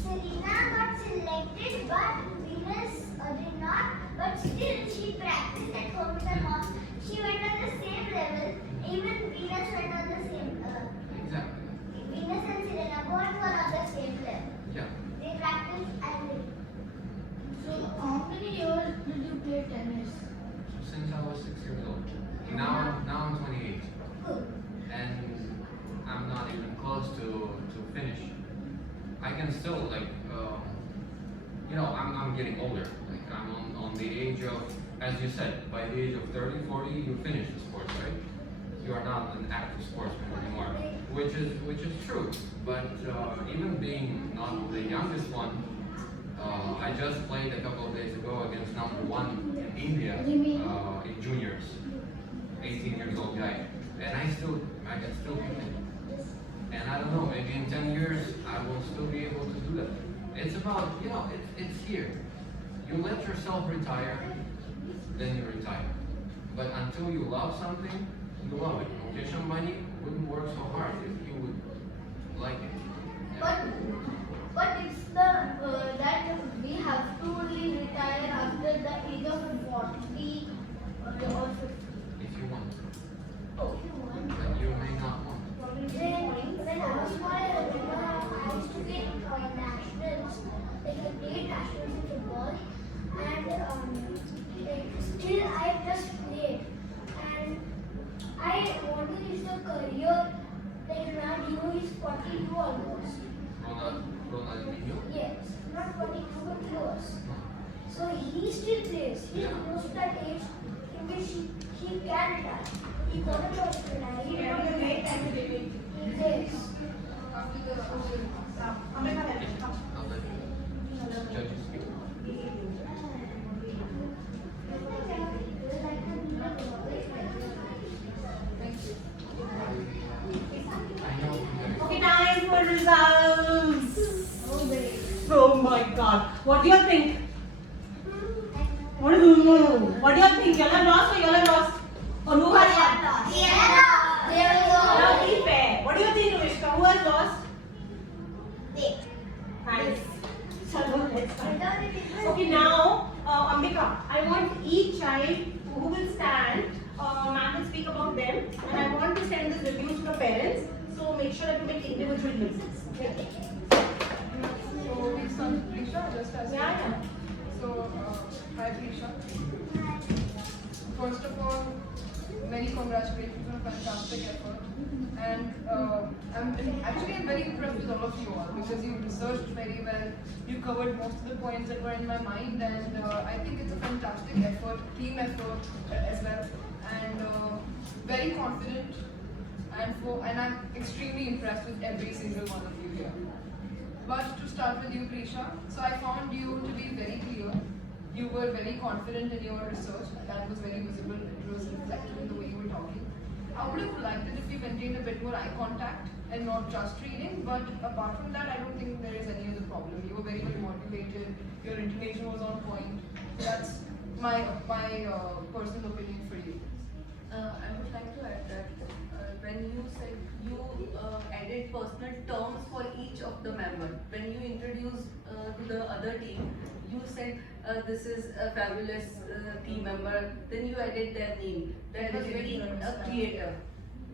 Serena got selected, but Venus did not. But still, she practiced at home with her mom. She went on the same level. Even Venus went on the same. Exactly. Venus and Serena both were on the same level. Yeah. They practiced and they. So how many years did you play tennis? Since I was 6 years old. Now I'm 28. Good. And I'm not even close to finish. I can still I'm getting older. Like I'm on the age of, as you said, by the age of 30, 40, you finish the sports, right? You are not an active sportsman anymore, which is true. But even being not the youngest one, I just played a couple of days ago against #1 in India in juniors, 18 years old guy, and I can still beat him. And I don't know, maybe in 10 years I will still be able to do that. It's about, it's here. You let yourself retire, then you retire. But until you love something, you love it. Okay, somebody wouldn't work so hard if you would like it. Yeah. But it's that we have to only retire after the age of 40 or 50. If you want, Oh. but you may not want. When I was small, I remember I used to get nationals, like I played nationals in football, and still I just played, and I want to reach the career like Ronaldo, he's 42 almost. Ronaldinho? Yes, not 42 but close. So he still plays. He is close to that age in which he can retire. He got a choice to retire. He did not get great time to retire. Yes. After the I'll let the judges speak. thank you. I know you guys. Okay, time for results. Oh my God. What do you think? What do you think? You all have lost or you all have lost? Or who has lost? Now be fair. What do you think, Vishka? Who has lost? Nice. Chalo, let's start. Okay, now, Ambika, I want each child who will stand, ma'am will speak about them, and I want to send this review to the parents. So make sure that you make individual visits. Okay? So we start with Prisha, just as Yeah. So, hi Prisha. First of all, many congratulations on a fantastic effort. And I'm very impressed with all of you all because you researched very well. You covered most of the points that were in my mind, and I think it's a fantastic effort, team effort as well, and very confident. And I'm extremely impressed with every single one of you here. But to start with you, Prisha, so I found you to be very clear. You were very confident in your research. That was very visible. It was reflected in the way you were talking. I would have liked it if we maintained a bit more eye contact and not just reading. But apart from that, I don't think there is any other problem. You were very well motivated. Your intonation was on point. So that's my personal opinion for you. I would like to add that when you said you added personal terms for each of the members, when you introduced to the other team, you said this is a fabulous team member, then you added their name. That was very a creator.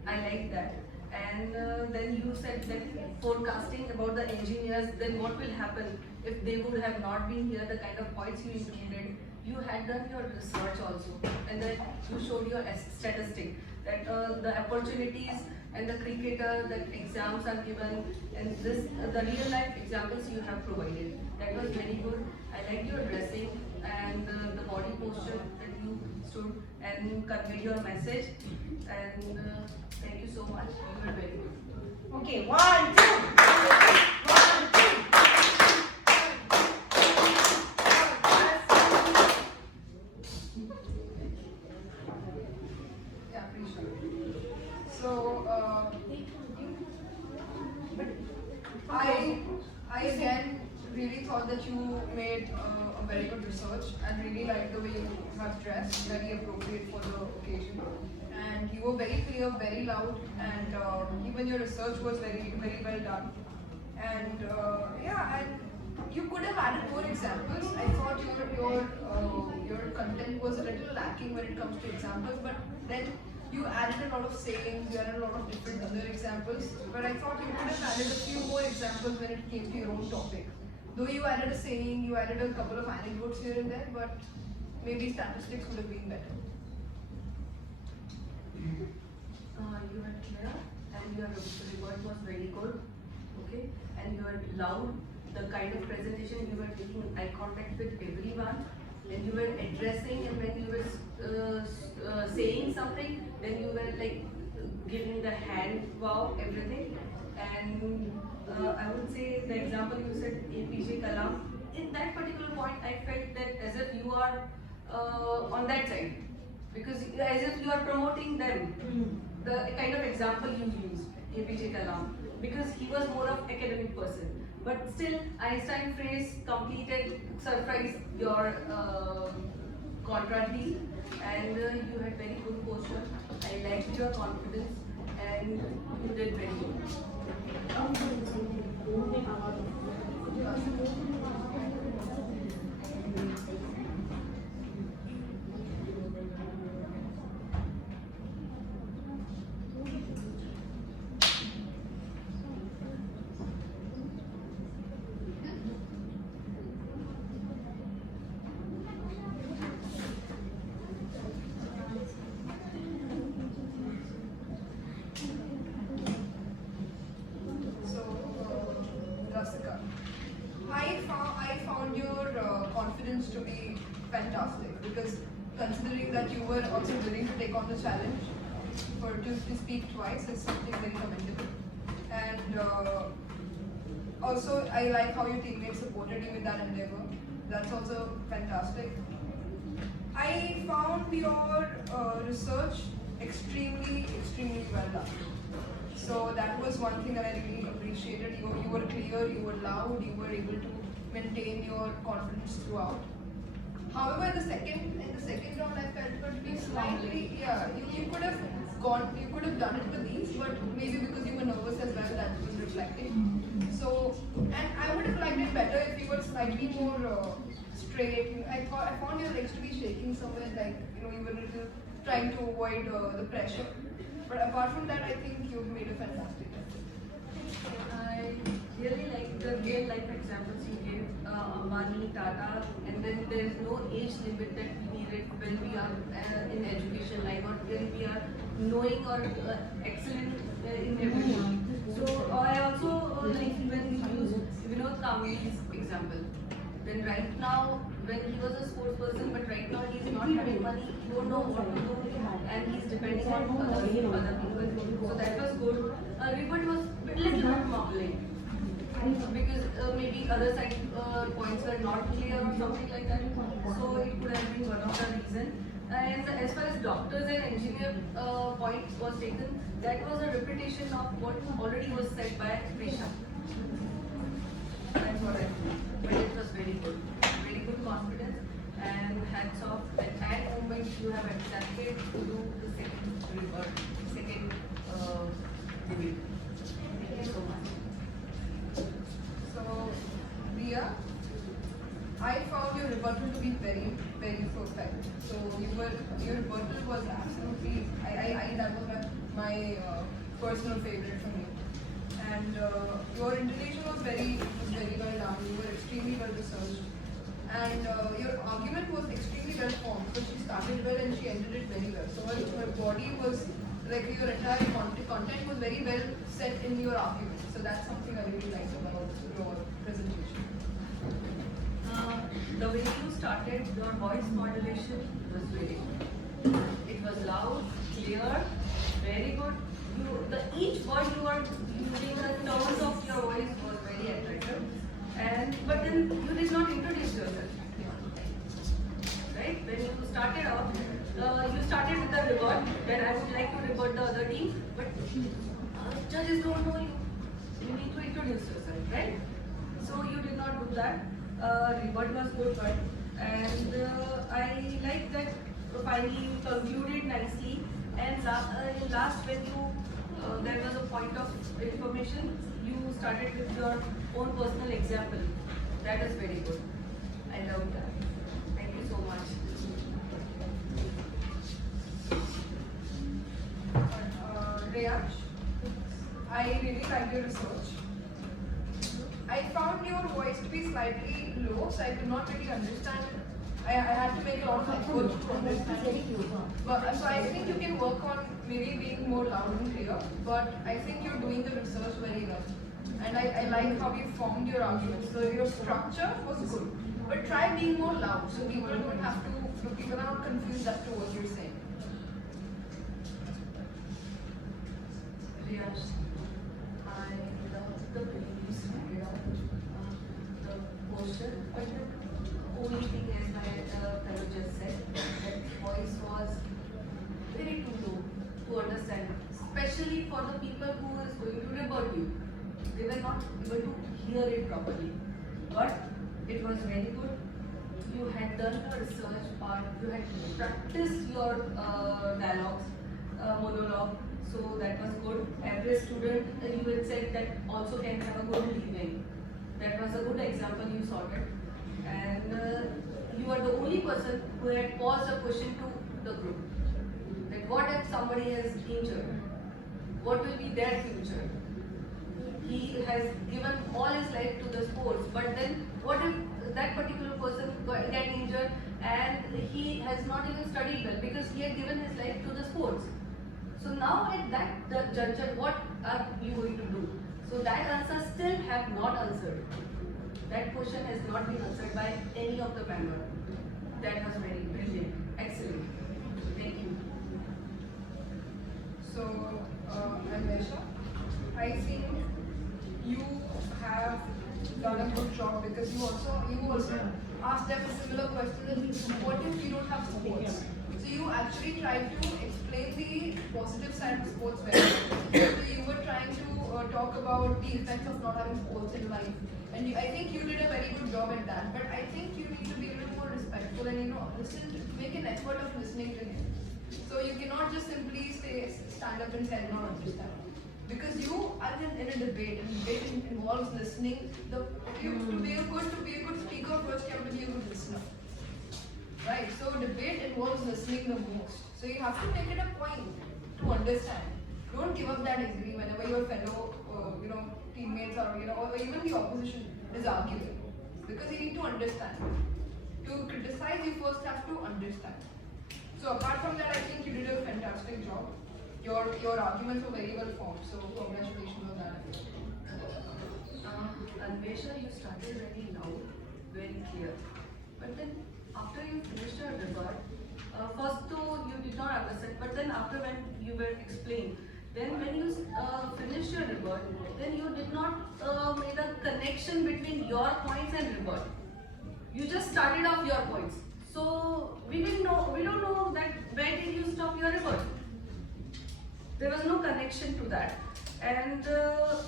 I like that. And then you said that forecasting about the engineers, then what will happen if they would have not been here, the kind of points you included. You had done your research also, and then you showed your statistic that the opportunities and the cricketer that exams are given, and this the real life examples you have provided. That was very good. I liked your dressing and the body posture that you stood and conveyed your message. And thank you so much. You were very good. Okay, 1, 2. 1, 2. Yeah, pretty sure. So, I again really thought that you made a very good research and really liked the way you have dressed, very appropriate for the occasion. And you were very clear, very loud, and even your research was very, very well done. And yeah, and you could have added more examples. I thought your content was a little lacking when it comes to examples, but then you added a lot of sayings, you added a lot of different other examples. But I thought you could have added a few more examples when it came to your own topic. Though you added a saying, you added a couple of anecdotes here and there, but maybe statistics would have been better. You were clear and your report was very good. Okay, and you were loud. The kind of presentation you were taking eye contact with everyone, when you were addressing and when you were saying something, then you were like giving the hand wow, everything. And I would say the example you said APJ Kalam, in that particular point I felt that as if you are on that side, because as if you are promoting them, the kind of example you used, APJ Kalam, because he was more of academic person. But still, Einstein phrase completed, surprised your contrary, and you had very good posture. I liked your confidence, and you did very good. Rasika, I found your confidence to be fantastic, because considering that you were also willing to take on the challenge to speak twice is something very commendable. And also I like how your teammates supported you with that endeavor. That's also fantastic. I found your research extremely well done. So that was one thing that I really appreciated. You were clear, you were loud, you were able to maintain your confidence throughout. However, in the second round, I felt it to be slightly, yeah, you could have done it with ease, but maybe because you were nervous as well, that was reflecting. So, and I would have liked it better if you were slightly more straight. I found your legs to be shaking somewhere, like you were a little trying to avoid the pressure. But apart from that, I think you've made a fantastic job. I really like the real life examples you gave, Ambani, Tata, and then there is no age limit that we need it when we are in education line or when we are knowing or excellent in everything. So I also like when we use Vinod Kamli's example. Then right now, when he was a sports person, but right now he's not having money, he don't know what to do, and he's depending on other people. So that was good. Rebut was a little bit mumbling, because maybe other side points were not clear or something like that. So it could have been one of the reasons. And as far as doctors and engineer point was taken, that was a repetition of what already was said by Prisha. That's what I feel. But it was very good confidence, and hats off at that moment you have accepted to do the second debate. Thank you so much. So, Riya, I found your rebuttal to be very perfect. So your rebuttal was absolutely, that was my personal favorite from you. And your intonation was very well done. You were extremely well researched, and your argument was extremely well formed. So she started well and she ended it very well. So her body was like your entire content was very well set in your argument. So that's something I really liked about your presentation. The way you started your voice modulation was very good. It was loud, clear, very good. Each word you were using, the tones of your voice was very attractive. But then you did not introduce yourself. Right? When you started out, you started with the rebut. Then I would like to rebut the other team, but judges don't know you. You need to introduce yourself, right? So you did not do that. Rebut was good, and I like that finally you concluded nicely. And last when you there was a point of information, you started with your own personal example. That is very good. I love that. Thank you so much. Reyash, I really liked your research. I found your voice to be slightly low, so I could not really understand. I had to make a lot of effort to understand. But so I think you can work on maybe being more loud and clear. But I think you're doing the research very well, and I like how you formed your arguments. So your structure was good, but try being more loud so people don't have to. So people are not confused as to what you're saying. Riyash, I love the way you started out the poster, but the only thing, as my fellow just said, that voice was very too low to understand, especially for the people who is going to rebut you. They were not able to hear it properly. But it was very good. You had done your research part, you had practiced your dialogues, monologue. So that was good. Every student, you had said that also can have a good leaving. That was a good example you sorted. And you are the only person who had posed a question to the group. That what if somebody is injured? What will be their future? He has given all his life to the sports, but then what if that particular person get injured and he has not even studied well because he had given his life to the sports? So now at that juncture, what are you going to do? So that answer still have not answered. That question has not been answered by any of the members. That was very brilliant, excellent. Thank you. So, Anvesha, I think you have done a good job because you also asked them a similar question: what if you don't have sports? So you actually tried to explain the positive side of sports very well. So you were trying to talk about the effects of not having sports in life, and I think you did a very good job at that. But I think you need to be a little more respectful and listen, make an effort of listening to him. So you cannot just simply stand up and say I don't understand. Because you are in a debate, and debate involves listening. To be a good speaker, first you have to be a good listener. Right? So debate involves listening the most. So you have to make it a point to understand. Don't give up that easily whenever your fellow teammates or even the opposition is arguing. Because you need to understand. To criticize, you first have to understand. So apart from that, I think you did a fantastic job. Your arguments were very well formed, so congratulations on that. Anvesha, you started very loud, very clear. But then after you finished your rebut, first though you did not understand, but then after when you were explained, then when you finished your rebut, then you did not make a connection between your points and rebut. You just started off your points. So we don't know that where did you stop your rebut. There was no connection to that, and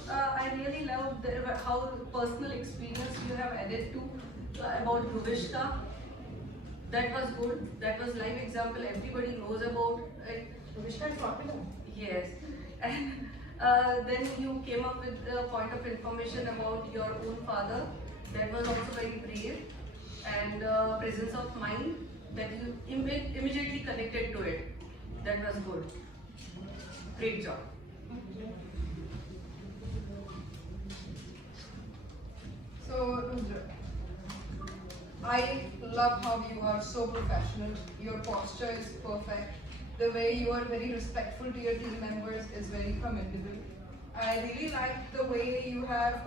I really loved how personal experience you have added to about Ruvishka. That was good. That was live example. Everybody knows about it. Ruvishka is popular. Yes, and then you came up with a point of information about your own father. That was also very brave, and presence of mind that you immediately connected to it. That was good. Great job. So, Rudra, I love how you are so professional. Your posture is perfect. The way you are very respectful to your team members is very commendable. I really like the way you have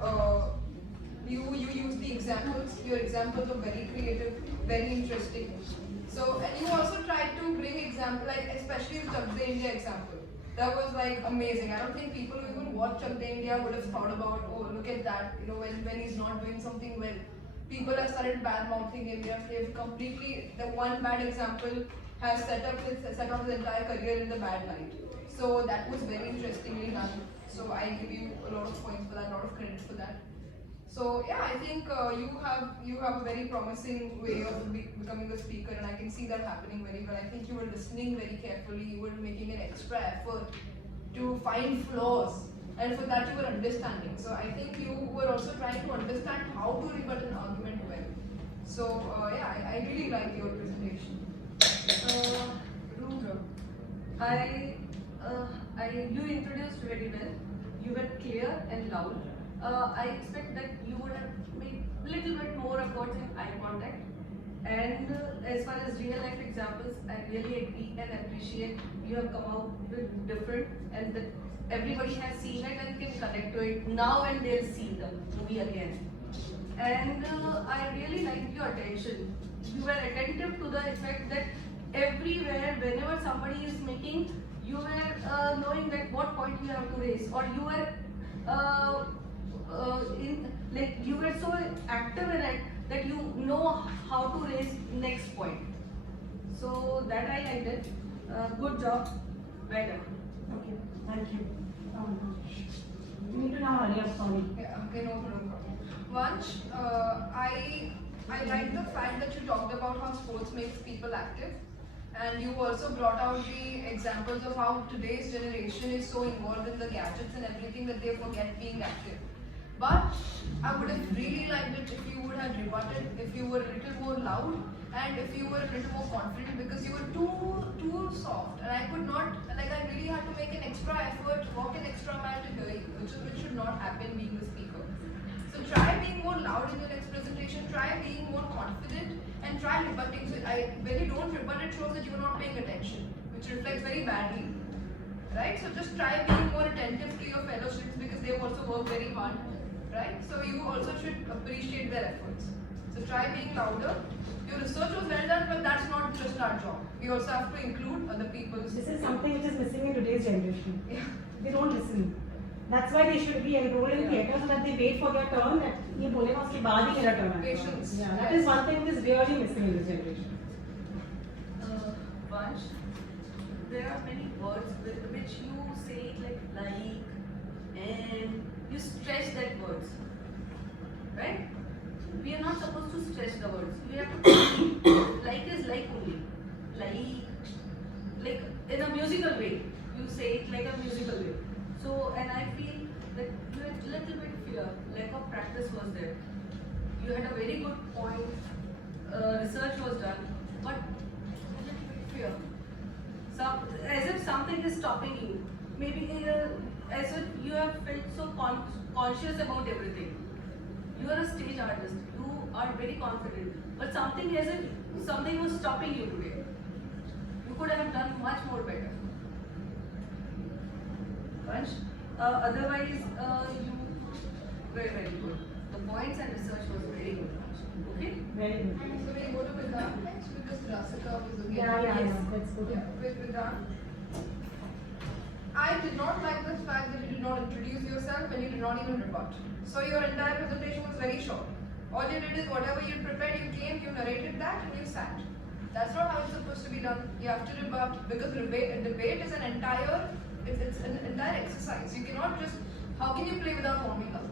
you use the examples. Your examples are very creative, very interesting. So, and you also tried to bring example, like especially the Chak De India example. That was like amazing. I don't think people who even watch Chak De India would have thought about, oh, look at that, you know, when he's not doing something well. People have started bad mouthing him. They've completely, the one bad example has set up his entire career in the bad light. So that was very interestingly done. So I give you a lot of points for that, a lot of credit for that. So yeah, I think you have a very promising way of becoming a speaker, and I can see that happening very well. I think you were listening very carefully. You were making an extra effort to find flaws, and for that you were understanding. So I think you were also trying to understand how to rebut an argument well. So yeah, I really like your presentation. Rudra, you introduced very well. You were clear and loud. I expect that you would have made little bit more efforts in eye contact. And as far as real life examples, I really agree and appreciate you have come out with different, and that everybody has seen it and can connect to it now when they'll see the movie again. And I really liked your attention. You were attentive to the effect that everywhere, whenever somebody is making, you were knowing that what point you have to raise, or you were you were so active in it that you know how to raise next point. So that I liked it. Good job. Well done. Okay, thank you. You need to now hurry up, sorry. Yeah, okay, no problem. Vansh, I like the fact that you talked about how sports makes people active, and you also brought out the examples of how today's generation is so involved in the gadgets and everything that they forget being active. But I would have really liked it if you would have rebutted, if you were a little more loud, and if you were a little more confident, because you were too soft, and I could not, like, I really had to make an extra effort, walk an extra mile to hear you, which should not happen being the speaker. So try being more loud in your next presentation, try being more confident, and try rebutting. So when you don't rebut, it shows that you are not paying attention, which reflects very badly. Right? So just try being more attentive to your fellow students, because they've also worked very hard. Right? So you also should appreciate their efforts. So try being louder. Your research was well done, but that's not just our job. We also have to include other people's. This is something which is missing in today's generation. Yeah. They don't listen. That's why they should be enrolled in theatre, so that they wait for their turn. That ये बोलेगा उसके बाद ही मेरा turn आएगा. Patience. Yeah, that is one thing which is really missing in this generation. Vansh, there are many words with which you say like, and you stretch that words, right? We are not supposed to stretch the words. We have to like is like only, like in a musical way. You say it like a musical way. So, and I feel that you had a little bit fear, lack of practice was there. You had a very good point, research was done, but a little bit fear. As if something is stopping you. Maybe as if you have felt so conscious about everything. You are a stage artist, you are very confident, but something as if something was stopping you today. You could have done much more better. Vansh, otherwise you were very good. The points and research was very good. Okay? Very good. So we go to Vedant next, because Rasika was again. Yeah. Let's go. Yeah, with Vedant. I did not like the fact that you did not introduce yourself and you did not even rebut. So your entire presentation was very short. All you did is whatever you prepared, you came, you narrated that, and you sat. That's not how it's supposed to be done. You have to rebut, because debate is an entire, it's an entire exercise. You cannot just, how can you play without warming up?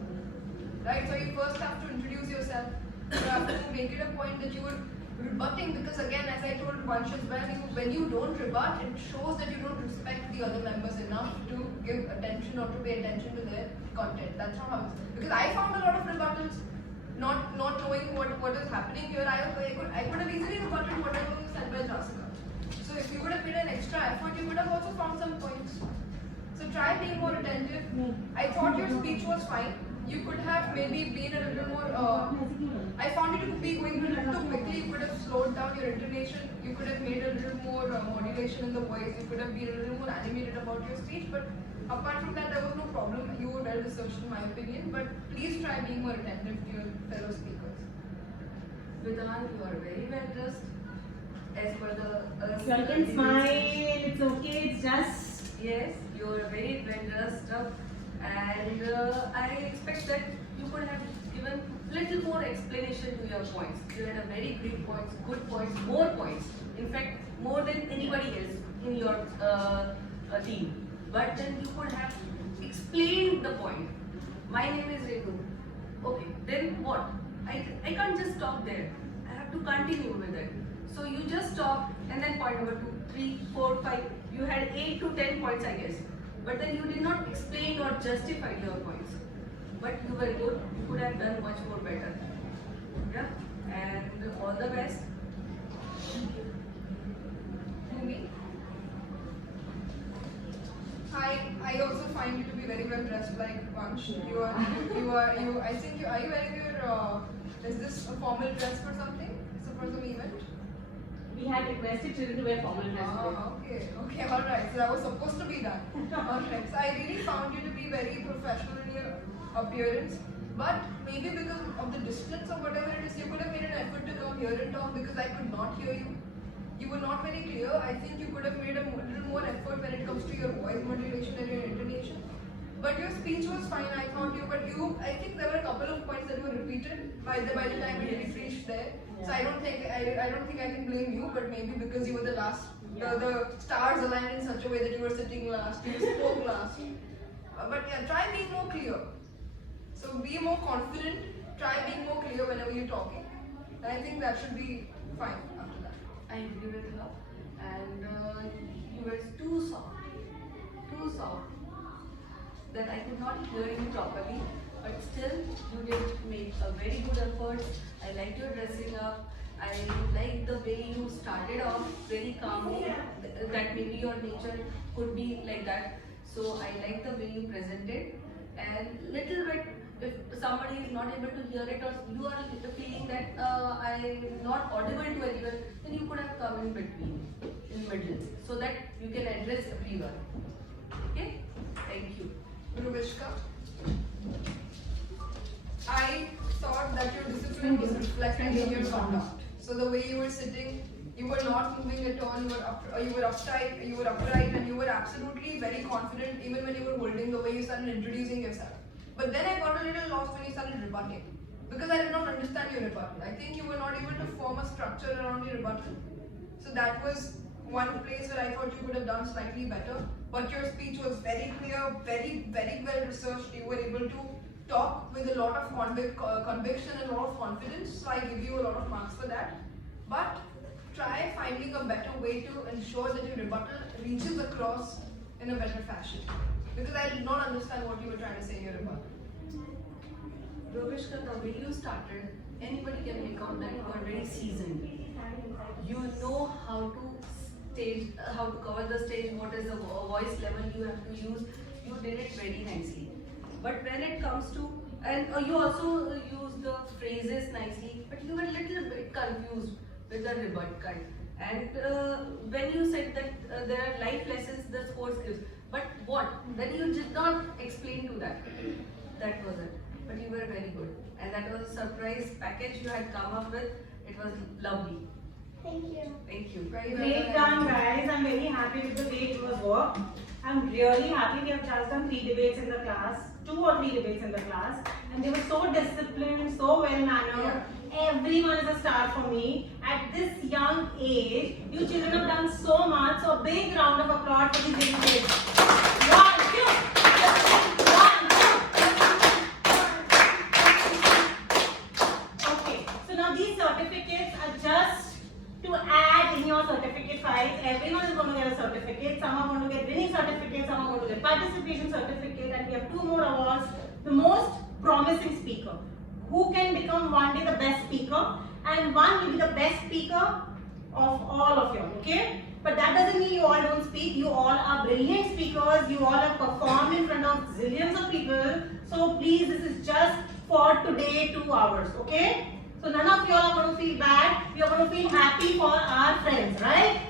Right? So you first have to introduce yourself. You have to make it a point that you were rebutting, because again, as I told Vansh as well, when you don't rebut, it shows that you don't respect the other members enough to give attention or to pay attention to their content. That's not how it's, because I found a lot of rebuttals, not knowing what is happening here. I could have easily rebutted whatever was said by Rasika. So if you would have made an extra effort, you would have also found some points. So try being more attentive. I thought your speech was fine. You could have maybe been a little more. I found you to be going a little too quickly. You could have slowed down your intonation. You could have made a little more modulation in the voice. You could have been a little more animated about your speech. But apart from that, there was no problem. You were well researched, in my opinion. But please try being more attentive to your fellow speakers. Vidhan, you are very well dressed. As per the You can smile, it's okay, it's just. Yes, you are very well dressed up, and I expect that you could have given little more explanation to your points. You had a very great points, good points, more points. In fact, more than anybody else in your team. But then you could have explained the point. My name is Rebu. Okay, then what? I can't just stop there. I have to continue with it. So you just stop and then point number 2, 3, 4, 5. You had 8 to 10 points, I guess. But then you did not explain or justify your points. But you were good. You could have done much more better. Yeah. And all the best. Bhumi? I also find you to be very well dressed like Vansh. I think you, are you wearing your, is this a formal dress for something? Is it for some event? We had requested children to wear formal dress. Okay, alright. So that was supposed to be done. Alright. So I really found you to be very professional in your appearance. But maybe because of the distance or whatever it is, you could have made an effort to come here and talk because I could not hear you. You were not very clear. I think you could have made a little more effort when it comes to your voice modulation and your intonation. But your speech was fine, I thought I think there were a couple of points that were repeated by the time we reached there. Yeah. So I don't think I can blame you, but maybe because you were the last, the stars aligned in such a way that you were sitting last, you spoke last. But yeah, try being more clear. So be more confident, try being more clear whenever you're talking. And I think that should be fine after that. I agree with her. And you were too soft. That I could not hear you properly, but still you did make a very good effort. I liked your dressing up. I liked the way you started off very calmly, that maybe your nature could be like that. So I like the way you presented, and little bit, if somebody is not able to hear it or you are feeling that I am not audible to anyone, then you could have come in between, in middle, so that you can address everyone. Okay? Thank you. Ruvishka, I thought that your discipline was reflected in your conduct. So the way you were sitting, you were not moving at all. You were upright, and you were absolutely very confident even when you were holding, the way you started introducing yourself. But then I got a little lost when you started rebutting, because I did not understand your rebuttal. I think you were not able to form a structure around your rebuttal. So that was one place where I thought you could have done slightly better. But your speech was very clear, very well researched. You were able to talk with a lot of conviction and a lot of confidence. So I give you a lot of marks for that. But try finding a better way to ensure that your rebuttal reaches across in a better fashion. Because I did not understand what you were trying to say in your rebuttal. Rovishka, the way you started, anybody can make out that you are very seasoned. You know how to cover the stage, what is the voice level you have to use. You did it very nicely. But when it comes to, and you also used the phrases nicely, but you were a little bit confused with the rebut kind. And when you said that there are life lessons, the sports skills, but what? Then you did not explain to that. That was it. But you were very good. And that was a surprise package you had come up with. It was lovely. Thank you. Thank you. Very well Great done. done, guys. I'm very happy with the way it was worked. I'm really happy. We have just done 3 debates in the class, 2 or 3 debates in the class, and they were so disciplined, so well mannered. Everyone is a star for me. At this young age, you children have done so much. So a big round of applause for these little kids. 1, 2, 1, 2. Okay. So now these certificates are just to add in your certificate files. Everyone is going to get a certificate. Some are going to get winning certificates, some are going to get participation certificate, and we have 2 more awards. The most promising speaker, who can become one day the best speaker, and one will be the best speaker of all of you, okay? But that doesn't mean you all don't speak. You all are brilliant speakers. You all have performed in front of zillions of people. So please, this is just for today, 2 hours, okay? So none of you all are going to feel bad. We are going to feel happy for our friends, right?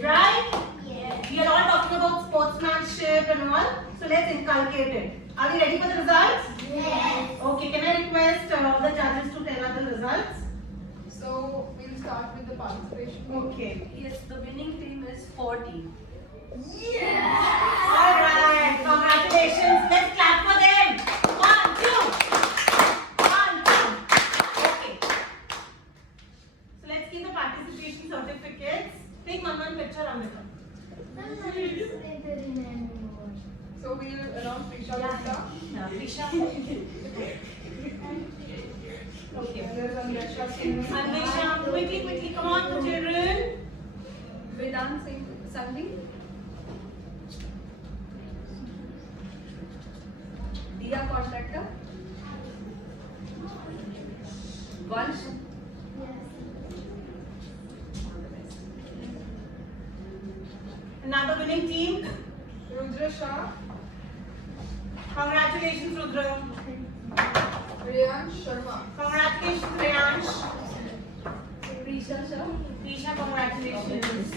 Right? Yes. We are all talking about sportsmanship and all. So let's inculcate it. Are we ready for the results? Yes. Okay, can I request the judges to tell us the results? So we'll start with the participation. Okay. Yes, the winning team is 40. Alright, congratulations. Let's clap for them. 1, 2. 1, 2. Okay. So let's give the participation certificates. Take one picture, Amrita. So we'll announce Prisha Gupta. Yeah, Prisha. Okay. And there's Anvesha Singh. Anvesha, quickly, come on, children. Vedant Singh Sandhi. Dia Contractor. Vansh. Another winning team. Rudra Shah. Congratulations, Rudra. Riyansh Sharma. Congratulations, Reyansh. Prisha Shah. Prisha, congratulations.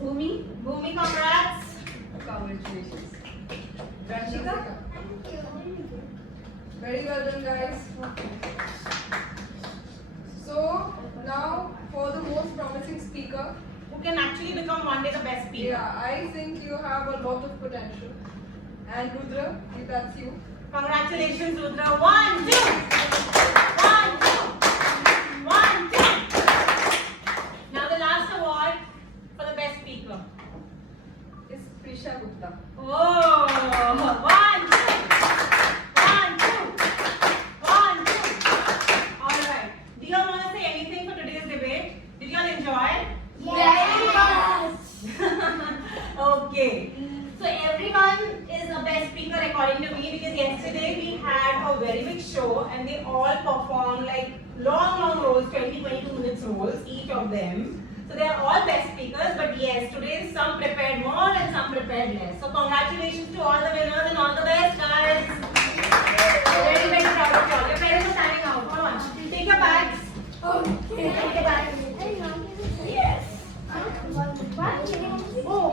Bhumi. Bhumi, congrats. Congratulations. Ranjika. Thank you. Very well done, guys. So now for the most promising speaker. Who can actually become one day the best speaker. Yeah, I think you have a lot of potential. And Rudra, if that's you. Congratulations, Rudra. 1, 2. 1, 2. 1, 2. Now the last award for the best speaker. Is Prisha Gupta. Oh, 1, 2. 1, 2. 1, 2. Alright. Do you all want to say anything for today's debate? Did you all enjoy? Very much. Okay. So everyone is a best speaker according to me because yesterday we had a very big show and they all performed like long roles, 20-22 minutes roles, each of them. So they are all best speakers, but yes, today some prepared more and some prepared less. So congratulations to all the winners and all the best guys. Very proud of you all. Your parents are standing out. Come on. Take your bags. Okay. Take your bags. Yes. Oh.